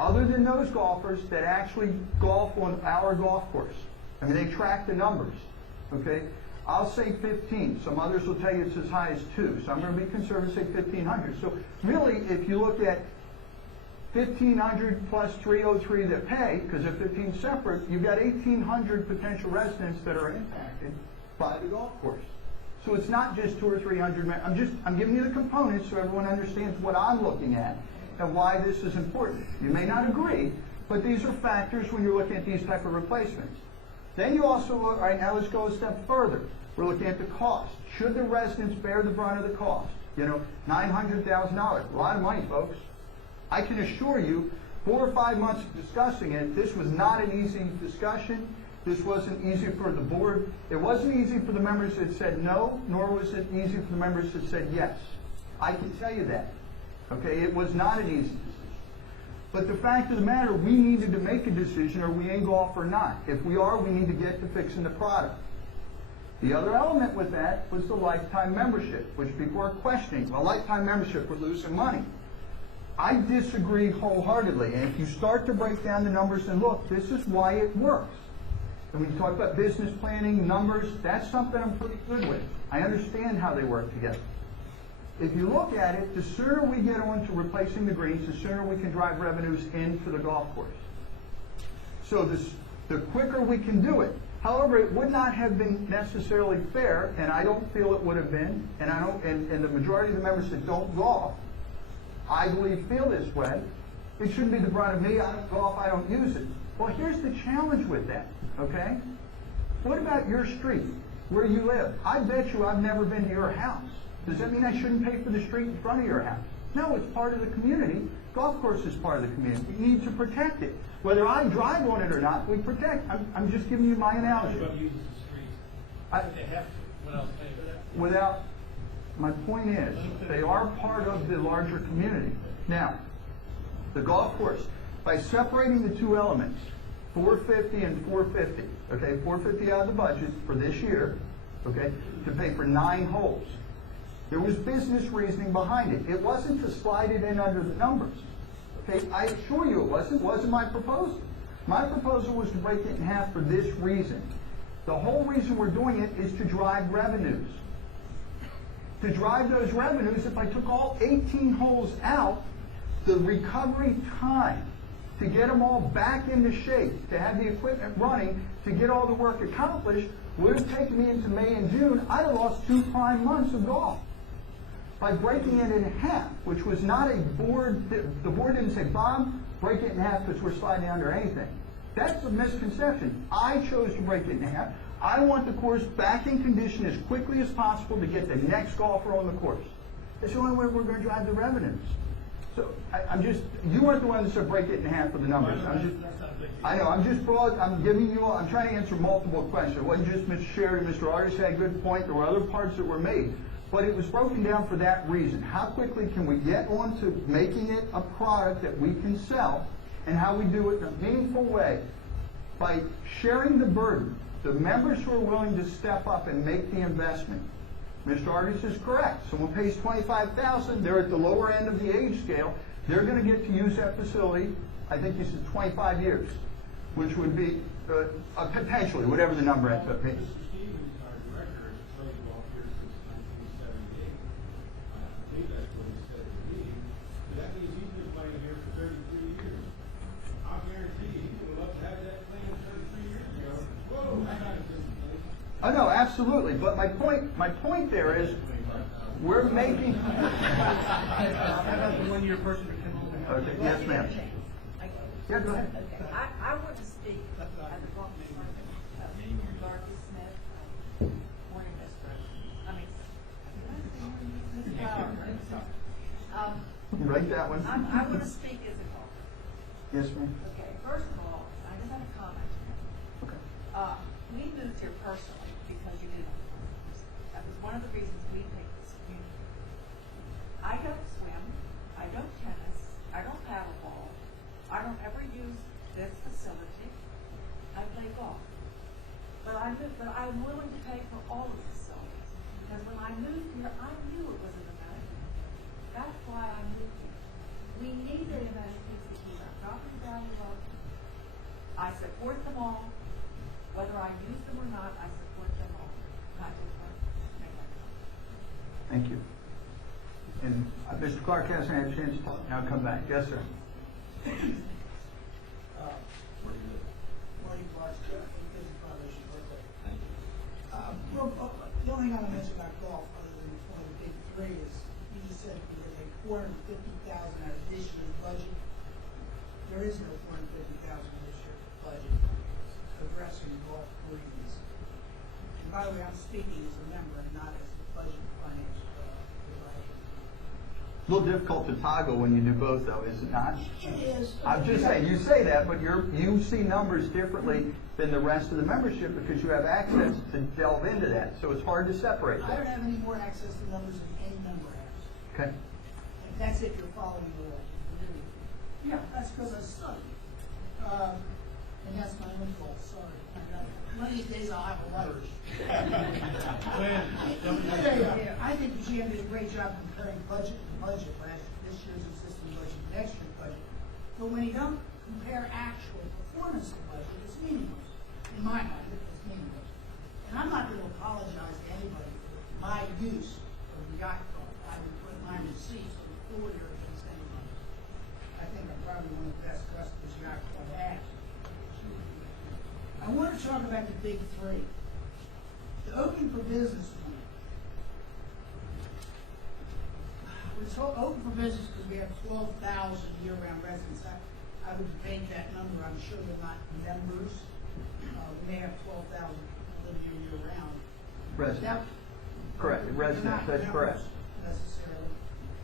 other than those golfers, that actually golf on our golf course. I mean, they track the numbers, okay? I'll say 15. Some others will tell you it's as high as 2. So I'm going to be conservative, say 1,500. So really, if you look at 1,500 plus 303 that pay, because they're 15 separate, you've got 1,800 potential residents that are impacted by the golf course. So it's not just 200 or 300. I'm giving you the components so everyone understands what I'm looking at and why this is important. You may not agree, but these are factors when you're looking at these type of replacements. Then you also look, all right, now let's go a step further. We're looking at the cost. Should the residents bear the brunt of the cost? You know, $900,000, a lot of money, folks. I can assure you, 4 or 5 months of discussing it, this was not an easy discussion. This wasn't easy for the board. It wasn't easy for the members that said no, nor was it easy for the members that said yes. I can tell you that. Okay, it was not an easy decision. But the fact of the matter, we needed to make a decision, are we in golf or not? If we are, we need to get to fixing the product. The other element with that was the lifetime membership, which people are questioning. Well, lifetime membership, we're losing money. I disagree wholeheartedly. And if you start to break down the numbers and look, this is why it works. And when you talk about business planning, numbers, that's something I'm pretty good with. I understand how they work together. If you look at it, the sooner we get on to replacing the greens, the sooner we can drive revenues into the golf course. So the quicker we can do it. However, it would not have been necessarily fair, and I don't feel it would have been, and the majority of the members that don't golf, I believe, feel this way. It shouldn't be the brunt of me. I don't golf, I don't use it. Well, here's the challenge with that, okay? What about your street, where you live? I bet you I've never been to your house. Does that mean I shouldn't pay for the street in front of your house? No, it's part of the community. Golf course is part of the community. We need to protect it. Whether I drive on it or not, we protect. I'm just giving you my analogy. Everybody uses the streets. They have to. Without, my point is, they are part of the larger community. Now, the golf course, by separating the two elements, 450 and 450, okay, 450 out of the budget for this year, okay, to pay for 9 holes. There was business reasoning behind it. It wasn't to slide it in under the numbers. Okay, I assure you it wasn't. It wasn't my proposal. My proposal was to break it in half for this reason. The whole reason we're doing it is to drive revenues. To drive those revenues, if I took all 18 holes out, the recovery time to get them all back into shape, to have the equipment running, to get all the work accomplished, would have taken me into May and June. I'd have lost 2 prime months of golf. By breaking it in half, which was not a board, the board didn't say, Bob, break it in half because we're sliding under anything. That's a misconception. I chose to break it in half. I want the course back in condition as quickly as possible to get the next golfer on the course. That's the only way we're going to drive the revenues. So you weren't the one that said break it in half for the numbers. I'm just broad, I'm trying to answer multiple questions. It wasn't just Mr. Sheridan, Mr. Artis had a good point. There were other parts that were made. But it was broken down for that reason. How quickly can we get on to making it a product that we can sell, and how we do it in a meaningful way by sharing the burden. The members who are willing to step up and make the investment. Mr. Artis is correct. Someone pays $25,000, they're at the lower end of the age scale. They're going to get to use that facility, I think you said 25 years, which would be potentially, whatever the number ends up being. Mr. Stevens, our director, has played golf here since 1978. I think that's what he said to me. But that means he's been playing here for 33 years. I guarantee you, he would love to have that plan 33 years ago. Whoa, I got a different place. Oh no, absolutely. But my point there is, we're making. How about the one-year person who can only have? Okay, yes, ma'am. Yeah, go ahead. Okay, I want to speak at the golf tournament, Dorothy Smith, Morning District. Ms. Power. Write that one. I want to speak as a golfer. Yes, ma'am. Okay, first of all, I just have a comment. Okay. We moved here personally because you didn't. That was one of the reasons we picked this community. I don't swim, I don't tennis, I don't paddleball, I don't ever use this facility. I play golf. But I'm willing to pay for all of the facilities. Because when I moved here, I knew it was an amenity. That's why I moved here. We need the amenities to keep our property value up. I support them all. Whether I use them or not, I support them all. I just want to make that comment. Thank you. And Mr. Clark hasn't had a chance to talk. Now come back. Yes, sir. Morning, Clark. Busy Foundation birthday. Well, the only thing I want to mention about golf, other than one of the big three, is you just said we had like $450,000 out of this year's budget. There is no $450,000 this year's budget addressing golf greens. And by the way, I'm speaking as a member and not as a budget finance advisor. A little difficult to toggle when you do both, though, is it not? It is. I'm just saying, you say that, but you see numbers differently than the rest of the membership because you have access to delve into that. So it's hard to separate I don't that. have any more access to numbers than any member has. Okay. And that's if you're following the law. Yeah, that's because I studied. And that's my own fault, sorry. One of these days I'll have a life. I think the GM did a great job comparing budget to budget, this year's existing budget to next year's budget. But when you don't compare actual performance to budget, it's meaningless. In my mind, it's meaningless. And I'm not going to apologize to anybody for my use of the yacht club. I would put my receipts on the floor here against anybody. I think I'm probably one of the best customers yacht club has. I want to talk about the big three. The open for business plan. It's open for business because we have 12,000 year-round residents. I would debate that number. I'm sure they're not members. We may have 12,000 living here year-round. Residents. Correct, They're residents, not that's correct. members necessarily.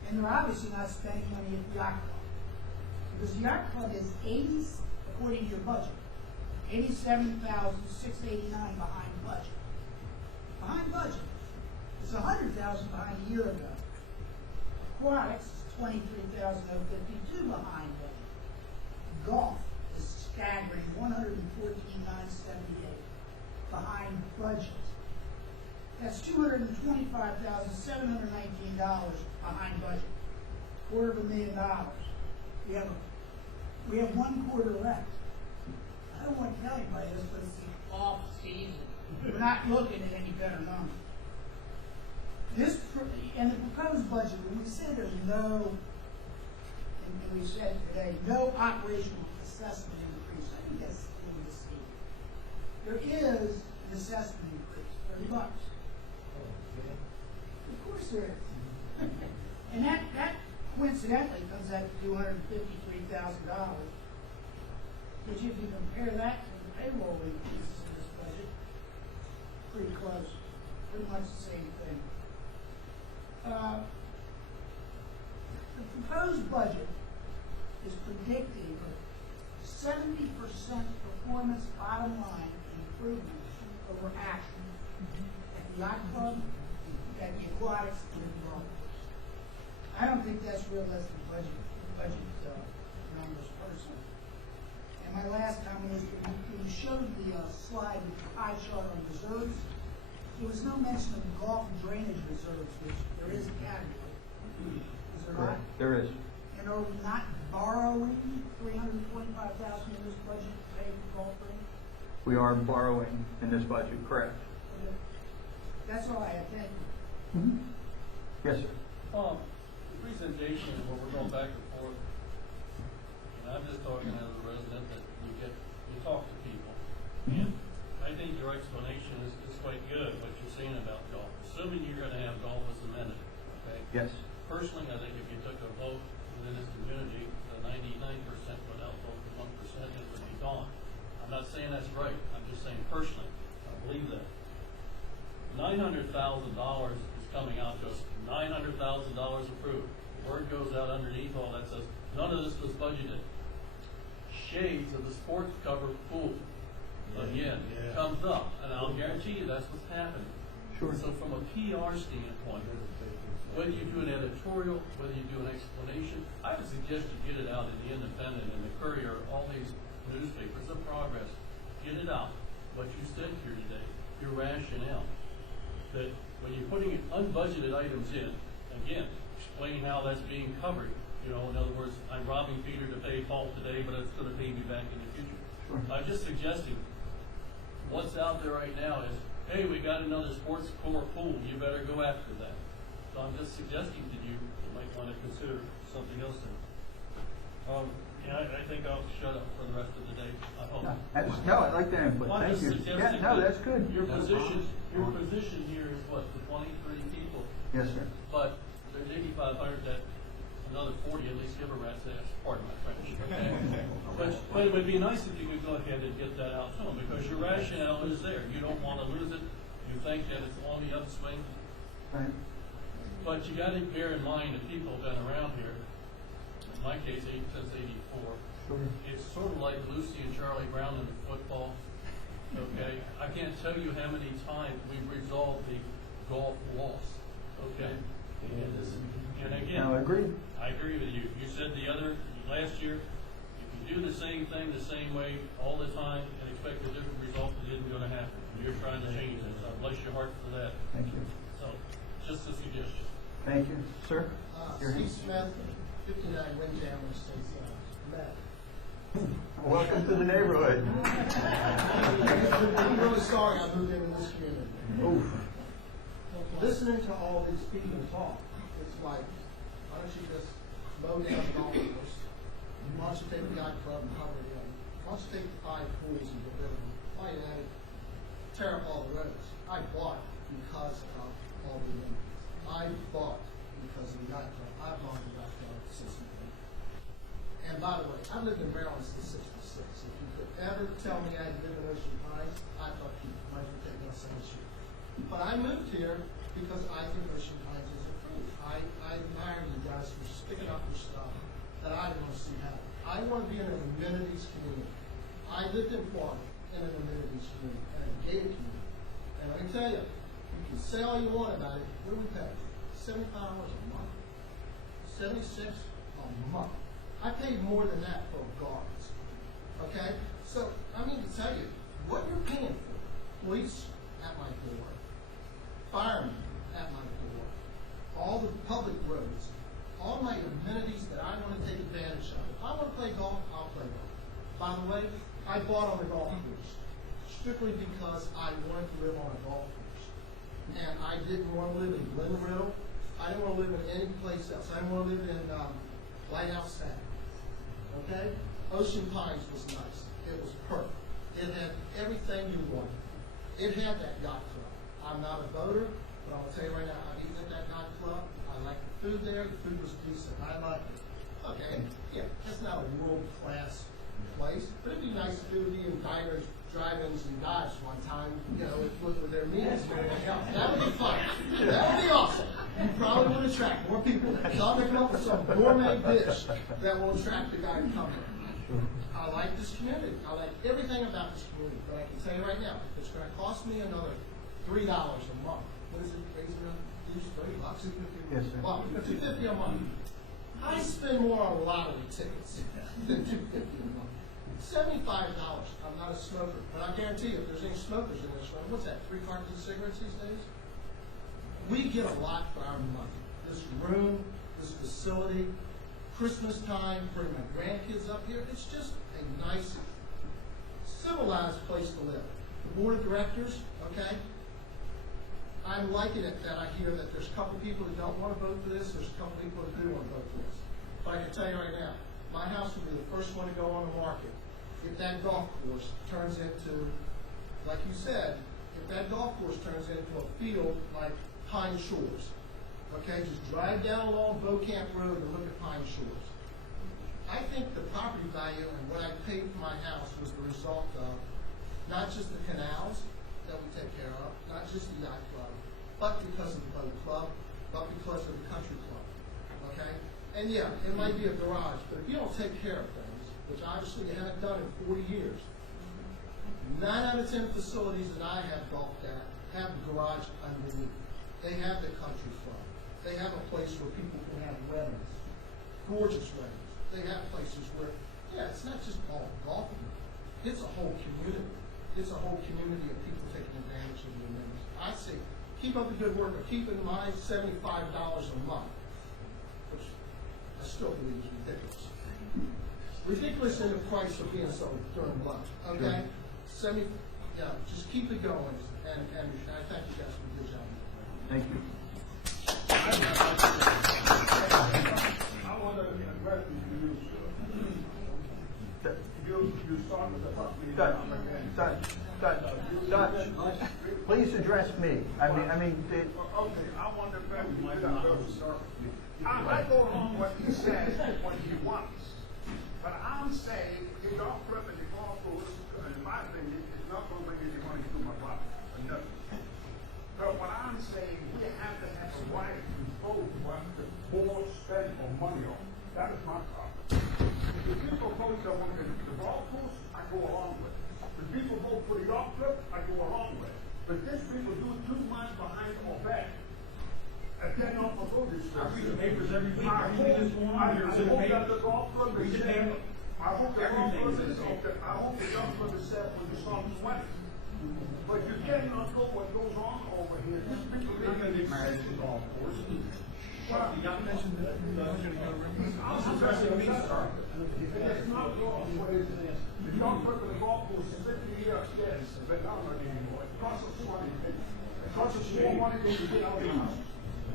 And they're obviously not spending money at the yacht club. Because the yacht club is 80, according to your budget, 87,689 behind budget. Behind budget. It's 100,000 behind a year ago. Aquatics is 23,052 behind budget. Golf is staggering 114,978 behind budget. That's $225,719 behind budget. $250,000. We have 1 quarter left. I don't want to tell anybody this, but it's the off season. We're not looking at any better numbers. And the proposed budget, when we say there's no, and we said today, no operational assessment increase, I think that's in the state. There is an assessment increase, $30. Of course there is. And that coincidentally comes out to $253,000. Which if you compare that to the payroll increases in this budget, pretty close, pretty much the same thing. The proposed budget is predicting a 70% performance bottom line improvement over action at the yacht club, at the aquatics, and the golf course. I don't think that's realistic budget numbers personally. And my last comment is when you showed the slide with the pie chart on reserves, there was no mention of golf drainage reserves, which there is a category. Is there not? There is. And are we not borrowing $325,000 in this budget to pay for golf drainage? We are borrowing in this budget, correct. Okay. That's all I have. Thank you. Yes, sir. The presentation, where we're going back and forth, and I'm just talking as a resident that you talk to people. And I think your explanation is quite good, what you're saying about golf. Assuming you're gonna have golf as a amenity, okay? Yes. Personally, I think if you took a vote within this community, the 99% would outvote the 1% it would be gone. I'm not saying that's right, I'm just saying personally, I believe that. $900,000 is coming out to us, $900,000 approved. The word goes out underneath all that says, none of this was budgeted. Shades of the sports cover pool, again, comes up, and I'll guarantee you that's what's happening. Sure. So from a PR standpoint, whether you do an editorial, whether you do an explanation, I would suggest you get it out in the Independent and the Courier, all these newspapers of progress. Get it out. What you said here today, your rationale. That when you're putting unbudgeted items in, again, explain how that's being covered. You know, in other words, I'm robbing Peter to pay Paul today, but it's going to pay me back in the future. Sure. I'm just suggesting what's out there right now is, hey, we got another sports core pool. You better go after that. So I'm just suggesting to you, you might want to consider something else then. I think I'll shut up for the rest of the day. I hope. No, I like that input. Well, I'm Thank just you. suggesting Yeah, no, that that's good. Your position here is what, the 20, 30 people? Yes, sir. But there's 8,500 that another 40 at least give a rat's ass. Pardon my French. Okay? But it would be nice if you could go ahead and get that out to them, because your rationale is there. You don't want to lose it. You think that it's on the upswing. Right. But you got to bear in mind that people have been around here, in my case, since '84. Sure. It's sort of like Lucy and Charlie Brown in football. Okay, I can't tell you how many times we've resolved the golf loss. Okay, and again, No, I agree. I agree with you. You said last year you do the same thing the same way all the time and expect a different result, it isn't gonna happen. You're trying to change it, so bless your heart for that. Thank you. So, just a suggestion. Thank you. Sir? Your Steve hand. Smith, 59 Windjammer Estates, Matt. Welcome to the neighborhood. I'm really sorry I moved into this community. Oof. Listening to all these people talk, it's like, why don't you just mow down the golf course? Why don't you take the yacht club and cover it in? Why don't you take the 5 pools and get rid of them? Why you had it tear up all the roads? I bought because of all the amenities. I bought because of the yacht club. I've gone to the yacht club since the beginning. And by the way, I've lived in Maryland since '66. If you could ever tell me I lived in Ocean Pines, I thought you might be taking a side shoot. But I moved here because I think Ocean Pines is improved. I admire you guys for sticking up for stuff that I didn't want to see happen. I want to be in an amenities community. I lived in Florida in an amenities community and a gated community. And let me tell you, you can say all you want about it. What do we pay? $75 a month. 76 a month. I paid more than that for gardens. Okay? So, I mean to tell you, what you're paying for, police at my door, firemen at my door, all the public roads, all my amenities that I want to take advantage of. If I want to play golf, I'll play golf. By the way, I bought on the golf course strictly because I wanted to live on a golf course. And I didn't want to live in Glen Riddle. I didn't want to live in any place else. I didn't want to live in Lighthouse Staten. Okay? Ocean Pines was nice. It was perfect. It had everything you wanted. It had that yacht club. I'm not a boater, but I'm going to tell you right now, I've eaten at that yacht club. I liked the food there. The food was decent. I liked it. Okay? Yeah, it's not a world-class place, but it'd be nice to do the diners, drive-ins, and dives one time, you know, with their meals and everything else. That would be fun. That would be awesome. You probably would attract more people. So I'm going to come up with some gourmet dish that will attract the guy to come here. I like this community. I like everything about this community. But I can tell you right now, if it's going to cost me another $3 a month, what is it, raising up $30? Yes, sir. Well, $250 a month. I spend more on lottery tickets than $250 a month. $75. I'm not a smoker, but I guarantee you, if there's any smokers in this room, what's that? 3 cartons of cigarettes these days? We get a lot for our money. This room, this facility, Christmas time, bring my grandkids up here. It's just a nice, civilized place to live. The board of directors, okay? I'm liking it that I hear that there's a couple people that don't want to vote for this. There's a couple people that do want to vote for this. But I can tell you right now, my house will be the first one to go on the market. If that golf course turns into, like you said, if that golf course turns into a field like Pine Shores, okay, just drive down along Beaucamp Road and look at Pine Shores. I think the property value and what I paid for my house was the result of not just the canals that we take care of, not just the yacht club, but because of the boat club, but because of the country club, okay? And yeah, it might be a garage, but if you don't take care of things, which obviously you haven't done in 40 years, 9 out of 10 facilities that I have golfed at have a garage underneath. They have the country club. They have a place where people can have weddings, gorgeous weddings. They have places where, yeah, it's not just all golfing. It's a whole community. It's a whole community of people taking advantage of the amenities. I say, keep up the good work of keeping my $75 a month, which I still believe is ridiculous. Ridiculous in the price of being so darn lunch. Okay? Yeah, just keep it going, and I thank you guys for a good job. Thank you. I want to address you, sir. You start with the property. Dutch, please address me. I mean, Okay, I want to address you. I go along what he says, what he wants. But I'm saying, the golf club and the golf course, in my opinion, is not going to bring any money to my pocket. Nothing. But what I'm saying, we have to have a right to vote what the board spend our money on. That is my problem. The people vote that want to the golf course, I go along with. The people vote for the golf club, I go along with. But these people do too much behind our back. And then not for voting. I read the papers every week. I I read this morning. hope that the golf club is saying, I hope the golf course is open, I hope the golf course is set when the sun sweats. But you cannot know what goes on over here. These people We're not gonna really get married to the golf course. You mentioned that, I'm suggesting we start. It's not golf course. The golf course for the golf course is 50 years upstairs, but not anymore. It costs us money. It costs us more money than we get out of the house.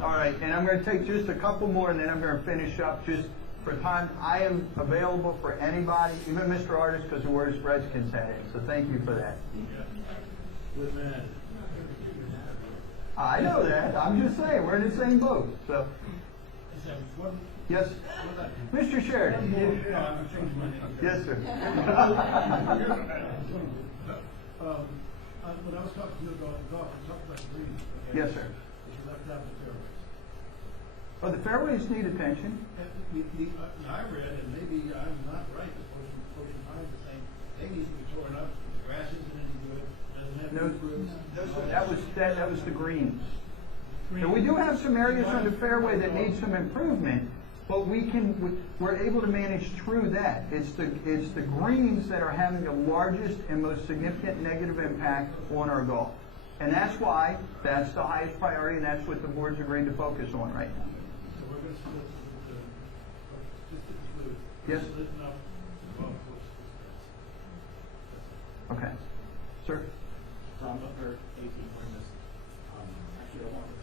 All right, and I'm going to take just a couple more, and then I'm going to finish up just for time. I am available for anybody, even Mr. Artist, because of where his Redskins had it. So thank you for that. with that. I know that. I'm just saying, we're in the same boat. So, yes, Mr. Sheridan. Yes, sir. When I was talking to you about golf, I talked about the green. Okay? Yes, sir. You left out the fairways. Well, the fairways need attention. I read, and maybe I'm not right, but Ocean Pines is saying they need to be torn up, the grass isn't any good, doesn't have No, any roots. that was the greens. And we do have some areas on the fairway that need some improvement, but we're able to manage through that. It's the greens that are having the largest and most significant negative impact on our golf. And that's why that's the highest priority, and that's what the board's agreed to focus on right now. So we're going to split just to include. Yes. Splitting up the golf course. Okay. Sir? Tom Booker, 18 Plymouth. Actually, I want to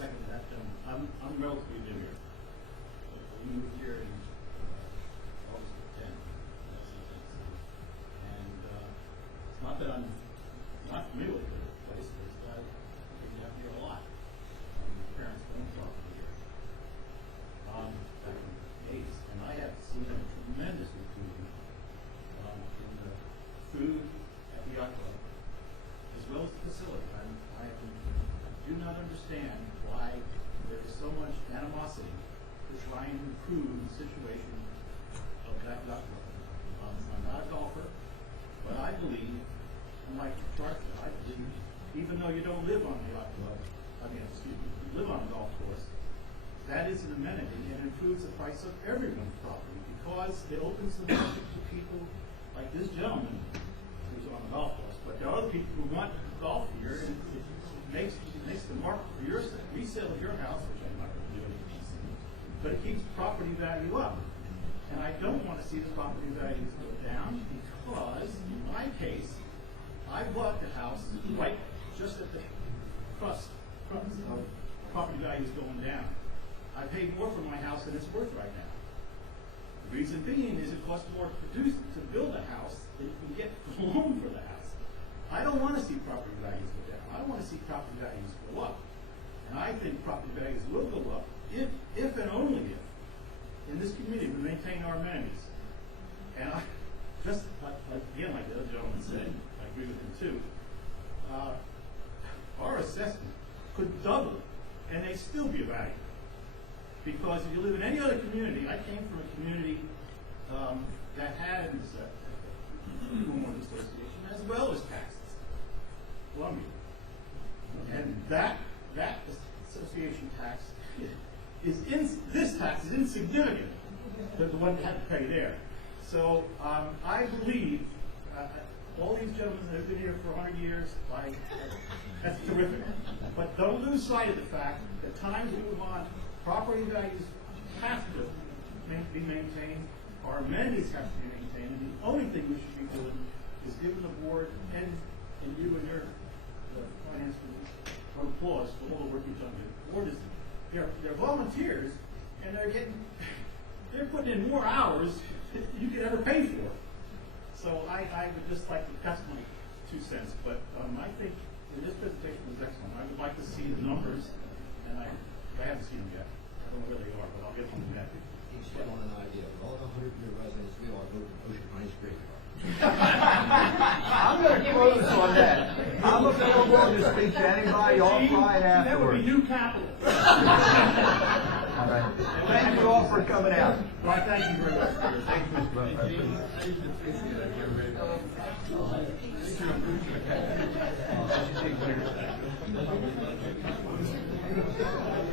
second that gentleman. I'm relatively new here. We moved here in August 10th. And it's not that I'm not familiar with the place, but it's that I've been out here a lot. My parents don't talk to me here. Back in the 80s. And I have seen a tremendous improvement in the food at the yacht club, as well as the facility. I do not understand why there is so much animosity to try and improve the situation of that yacht club. I'm not a golfer, but I believe, unlike Clark, I believe, even though you don't live on the yacht club, you live on a golf course, that is an amenity and improves the price of everyone's property because it opens the market to people like this gentleman who's on a golf course. But there are other people who want to golf here, and it makes the market for your resale of your house, which I'm not going to do anything, but it keeps property value up. And I don't want to see the property values go down because, in my case, I bought the house right just at the crust of property values going down. I paid more for my house than it's worth right now. The reason being is it costs more to build a house than you can get a loan for the house. I don't want to see property values go down. I want to see property values go up. And I think property values will go up if and only if in this community we maintain our amenities. And I just again, like the other gentleman said, I agree with him too. Our assessment could double, and they'd still be a value. Because if you live in any other community, I came from a community that had a homeowners association as well as taxes, Columbia, and that association tax this tax is insignificant than the one you had to pay there. So I believe all these gentlemen that have been here for 100 years, that's terrific. But don't lose sight of the fact that times move on. Property values have to be maintained. Our amenities have to be maintained. And the only thing we should be doing is giving the board and you and your finance committee applause for all the work you've done. The board is they're volunteers, and they're putting in more hours than you could ever pay for. So I would just like to pass my 2 cents. But I think this presentation was excellent. I would like to see the numbers, and I haven't seen them yet. I don't know where they are, but I'll get them back. Each one on an idea. All the 100-year residents, we all go to Ocean Pines Graveyard. I'm going to close on that. I'm available to speak to anybody offline afterwards. That would be new capital. All right. Thank you all for coming out. Well, thank you very much. Thanks, Mr. Butler. I appreciate it.